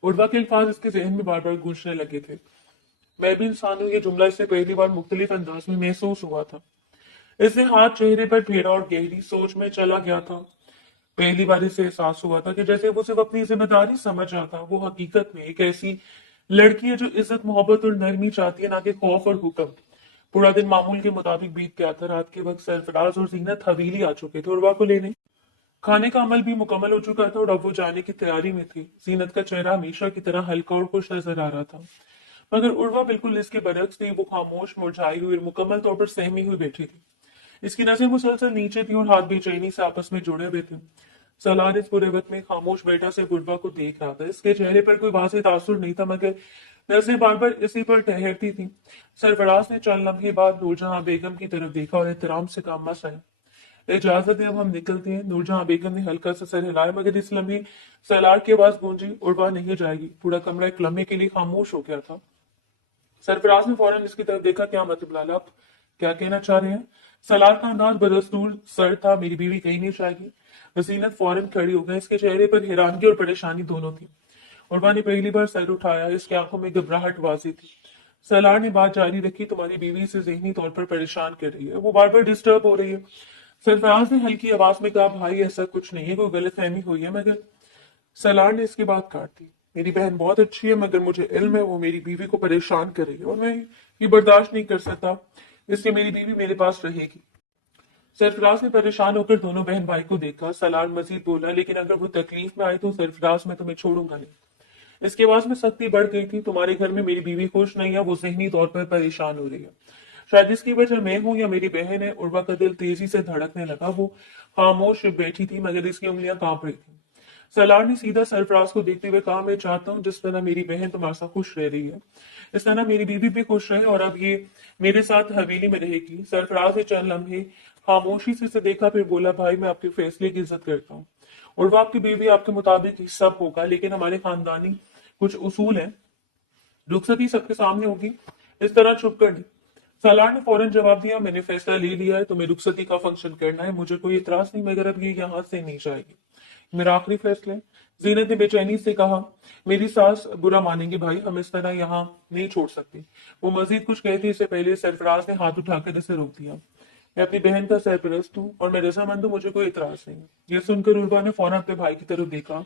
उर्वा के अल्फाज इसके जहन में बार बार गूंजने लगे थे। मैं भी इंसान हूँ, ये जुमला इससे पहली बार मुख्तलिफ अंदाज में महसूस हुआ था। इसने हाथ चेहरे पर फेरा और गहरी सोच में चला गया था। पहली बार इसे एहसास हुआ था कि जैसे वो सिर्फ अपनी जिम्मेदारी समझ रहा था, वो हकीकत में एक ऐसी लड़की है जो इज्जत मोहब्बत और नरमी चाहती है, ना कि खौफ और हुक्म। पूरा दिन मामूल के मुताबिक बीत गया था। रात के वक्त सरफराज और जीनत हवेली आ चुके थे उर्वा को लेने। खाने का अमल भी मुकम्मल हो चुका था और अब वो जाने की तैयारी में थी। जीनत का चेहरा हमेशा की तरह हल्का और खुश नजर आ रहा था, मगर उर्वा बिल्कुल इसके बरक्स थी। वो खामोश, मुरझाई हुई और मुकम्मल तौर पर सहमी हुई बैठी थी। इसकी नजर मुसलसल नीचे थी और हाथ बेचैनी से आपस में जुड़े हुए थे। सलार इस बुरे वक्त में खामोश बैठा से उर्वा को देख रहा था। इसके चेहरे पर कोई वाज़ेह तासुर नहीं था, मगर नजरें बार बार इसी पर ठहरती थी। सरफराज ने चंद लम्हे बाद नूरजहां बेगम की तरफ देखा और एहतराम से कहा, अम्मा साहब इजाजत है, अब हम निकलते हैं। नूरजहां बेगम ने हल्का सा सर हिलाया, मगर इस लम्हे सलार की आवाज गूंजी, उर्वा नहीं जाएगी। पूरा कमरा एक लम्हे के लिए खामोश हो गया था। सरफराज ने फौरन इसकी तरफ देखा, क्या मतलब लाला, आप क्या कहना चाह रहे हैं? सलार का अंदाज बदस्तूर सर था, मेरी बीवी कहीं नहीं जाएगी। वसीनत फौरन खड़ी हो गई। इसके चेहरे पर हैरानगी और परेशानी दोनों थी। उर्वा ने पहली बार सर उठाया। इसकी आंखों में घबराहट वाजी थी। सलार ने बात जारी रखी, तुम्हारी बीवी से जहनी तौर पर परेशान कर रही है, वो बार बार डिस्टर्ब हो रही है। सरफराज ने हल्की आवाज में कहा, भाई ऐसा कुछ नहीं है, कोई गलतफहमी हुई है। मगर सलार ने इसकी बात काट दी। मेरी बहन बहुत अच्छी है, मगर मुझे इल्म है वो मेरी बीवी को परेशान कर रही है और मैं ये बर्दाश्त नहीं कर सकता, इसलिए मेरी बीवी मेरे पास रहेगी। सरफराज ने परेशान होकर दोनों बहन भाई को देखा। सलार मजीद बोला, लेकिन अगर वो तकलीफ में आए तो सरफराज मैं तुम्हें छोड़ूंगा नहीं। इसके आवाज में सख्ती बढ़ गई थी। तुम्हारे घर में मेरी बीवी खुश नहीं है, वो जहनी तौर पर परेशान हो रही है। शायद इसकी वजह मैं हूं या मेरी बहन है। उर्वा का दिल तेजी से धड़कने लगा। वो खामोश बैठी थी, मगर इसकी उंगलियां कांप रही थी। सलार ने सीधा सरफराज को देखते हुए कहा, मैं चाहता हूँ जिस तरह मेरी बहन तुम्हारे साथ खुश रह रही है, इस तरह मेरी बीवी भी खुश रहे और अब ये मेरे साथ हवेली में रहेगी। सरफराज ने चंद लम्हे खामोशी से इसे देखा, फिर बोला, भाई मैं आपके फैसले की इज्जत करता हूँ। उर्वा आपकी बीवी आपके मुताबिक ही सब होगा, लेकिन हमारे खानदानी कुछ उसूल हैं। रुखसती सबके सामने होगी, इस तरह छुप कर नहीं। सलार ने फौरन जवाब दिया, मैंने फैसला ले लिया है, तुम्हें रुखसती का फंक्शन करना है, मुझे कोई इतराज नहीं, मगर अब ये यहाँ से नहीं जाएगी। मेरा आखिरी फैसला है। जीनत ने बेचैनी से कहा, मेरी सास बुरा मानेंगे भाई, हम इस तरह यहाँ नहीं छोड़ सकते। वो मजीद कुछ कहती इससे पहले सरफराज ने हाथ उठाकर इसे रोक दिया। मैं अपनी बहन का सरपरस्त हूँ और मैं रजामंद हूँ, मुझे कोई इतराज नहीं। ये सुनकर उर्वा ने फौरन अपने भाई की तरफ देखा।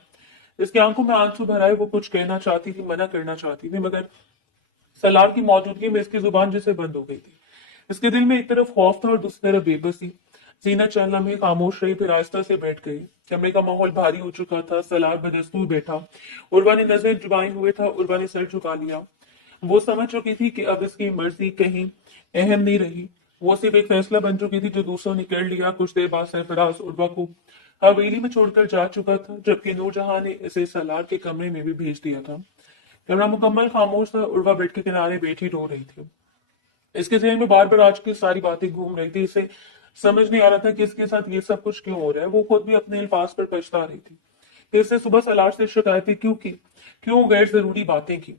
इसकी आंखों में आंसू भर आए। वो कुछ कहना चाहती थी, मना करना चाहती थी, मगर सलार की मौजूदगी में इसकी जुबान जैसे बंद हो गई थी। इसके दिल में एक तरफ खौफ था और दूसरी तरफ बेबसी। जीनत चंद लम्हे खामोश रही, फिर आहिस्ता से बैठ गई। कमरे का माहौल भारी हो चुका था। सलार बदस्तूर बैठा। उर्वा ने नजर झुकाए हुए था। उर्वा ने सर झुका लिया। वो समझ चुकी थी कि अब इसकी मर्जी कहीं अहम नहीं रही। वो सिर्फ एक फैसला बन चुकी थी जो दूसरों ने कर लिया। कुछ देर बाद सरफराज उर्वा को हवेली में छोड़कर जा चुका था, जबकि नूरजहां ने इसे सलार के कमरे में भी भेज दिया था। कमरा मुकम्मल खामोश था। उर्वा बेड के किनारे बैठी रो रही थी। इसके जहन में बार बार आज की सारी बातें घूम रही थी। इसे समझ नहीं आ रहा था कि इसके साथ ये सब कुछ क्यों हो रहा है। वो खुद भी अपने अल्फाज पर पछता रही थी कि इसने सुबह सलार से शिकायतें क्यों की, क्यों गैर जरूरी बातें की।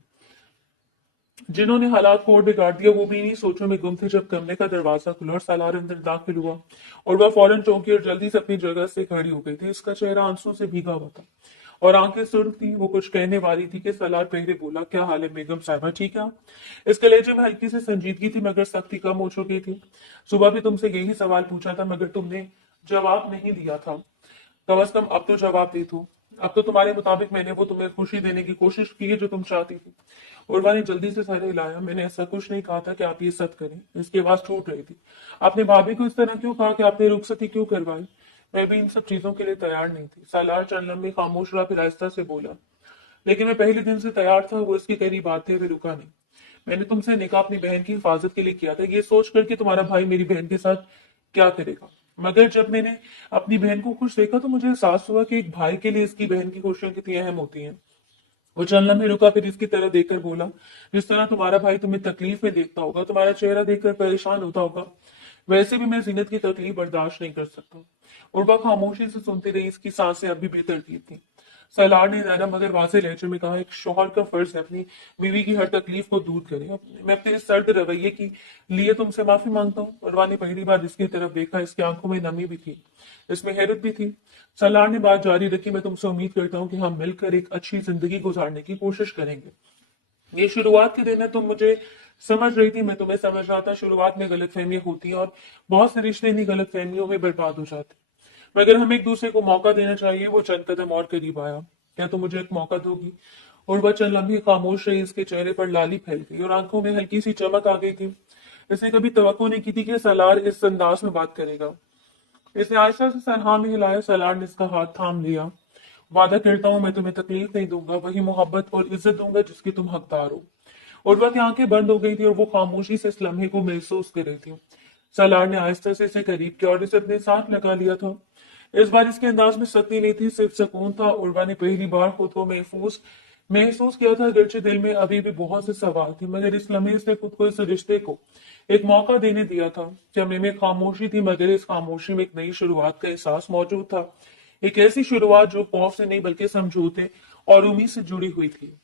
जिन्होंने हालात को और बिगाड़ दिया वो भी इन्हीं सोचों में गुम थे जब कमरे का दरवाजा खुला और सालार अंदर दाखिल हुआ। और वह फौरन चौंकी और जल्दी से अपनी जगह से खड़ी हो गई थी। इसका चेहरा आंसू से भीगा हुआ था और आंखें सुर्ख थी। वो कुछ कहने वाली थी कि सालार पहले बोला, क्या हाल है बेगम साहबा, ठीक है? इसके लहजे में हल्की सी संजीदगी थी मगर सख्ती कम हो चुकी थी। सुबह भी तुमसे यही सवाल पूछा था मगर तुमने जवाब नहीं दिया था। कम अज कम अब तो जवाब दे दो। अब तो तुम्हारे मुताबिक मैंने वो तुम्हें खुशी देने की कोशिश की है जो तुम चाहती थी। उर्वा ने जल्दी से सर हिलाया। मैंने ऐसा कुछ नहीं कहा था कि आप ये सब करें। इसकी आवाज टूट रही थी। आपने भाभी को इस तरह क्यों कहा कि आपने रुखसती क्यों करवाई? मैं भी इन सब चीजों के लिए तैयार नहीं थी। सालार चंद लम्हे खामोश रहा, फिर आहिस्ता से बोला, लेकिन मैं पहले दिन से तैयार था। वो इसके करीब आते हुए रुका नहीं। मैंने तुमसे निकाह अपनी बहन की हिफाजत के लिए किया था, ये सोच कर कि तुम्हारा भाई मेरी बहन के साथ क्या करेगा। मगर जब मैंने अपनी बहन को खुश देखा तो मुझे एहसास हुआ कि एक भाई के लिए इसकी बहन की खुशियां कितनी अहम होती हैं। वो चलना में रुका, फिर इसकी तरह देखकर बोला, जिस तरह तुम्हारा भाई तुम्हें तकलीफ में देखता होगा, तुम्हारा चेहरा देखकर परेशान होता होगा, वैसे भी मैं जीनत की तकलीफ बर्दाश्त नहीं कर सकता। उर्वा खामोशी से सुनती रही। इसकी सांसें अभी बेतरतीब थी। सलार ने नरम मगर वाज़ेह लहजे में कहा, एक शौहर का फर्ज है अपनी बीवी की हर तकलीफ को दूर करे। मैं अपने इस सर्द रवैये की लिए तुमसे माफी मांगता हूँ। उर्वा ने पहली बार इसकी तरफ देखा। इसकी आंखों में नमी भी थी, इसमें हैरत भी थी। सलार ने बात जारी रखी, मैं तुमसे उम्मीद करता हूँ कि हम मिलकर एक अच्छी जिंदगी गुजारने की कोशिश करेंगे। ये शुरुआत के दिन है, तुम मुझे समझ रही थी, मैं तुम्हें समझ रहा था। शुरुआत में गलतफहमियां होती हैं और बहुत से रिश्ते इन्हीं गलतफहमियों में बर्बाद हो जाते हैं। मगर हमें एक दूसरे को मौका देना चाहिए। वो चंद कदम और करीब आया। क्या तुम मुझे एक मौका दोगी? उर्वा चंद लम्हे खामोश रही। इसके चेहरे पर लाली फैल गई और आंखों में हल्की सी चमक आ गई थी। इसने कभी तवक्को नहीं की थी कि सलार इस अंदाज में बात करेगा। इसने आहिस्ता से सर हाँ में हिलाया। सलार ने इसका हाथ थाम लिया। वादा करता हूं मैं तुम्हें तकलीफ नहीं दूंगा, वही मोहब्बत और इज्जत दूंगा जिसकी तुम हकदार हो। उर्वा की आंखें बंद हो गई थी और वो खामोशी से इस लम्हे को महसूस कर रही थी। सलार ने आहिस्ता से इसे करीब किया और इसे अपने साथ लगा लिया था। इस बार इसके अंदाज में सख्ती नहीं थी, सिर्फ सुकून था। उर्वा ने पहली बार खुद को महफूज महसूस किया था। अगरचे दिल में अभी भी बहुत से सवाल थे, मगर इस लम्हे से खुद को, इस रिश्ते को एक मौका देने दिया था। कमरे में खामोशी थी, मगर इस खामोशी में एक नई शुरुआत का एहसास मौजूद था। एक ऐसी शुरुआत जो खौफ से नहीं बल्कि समझौते और उम्मीद से जुड़ी हुई थी।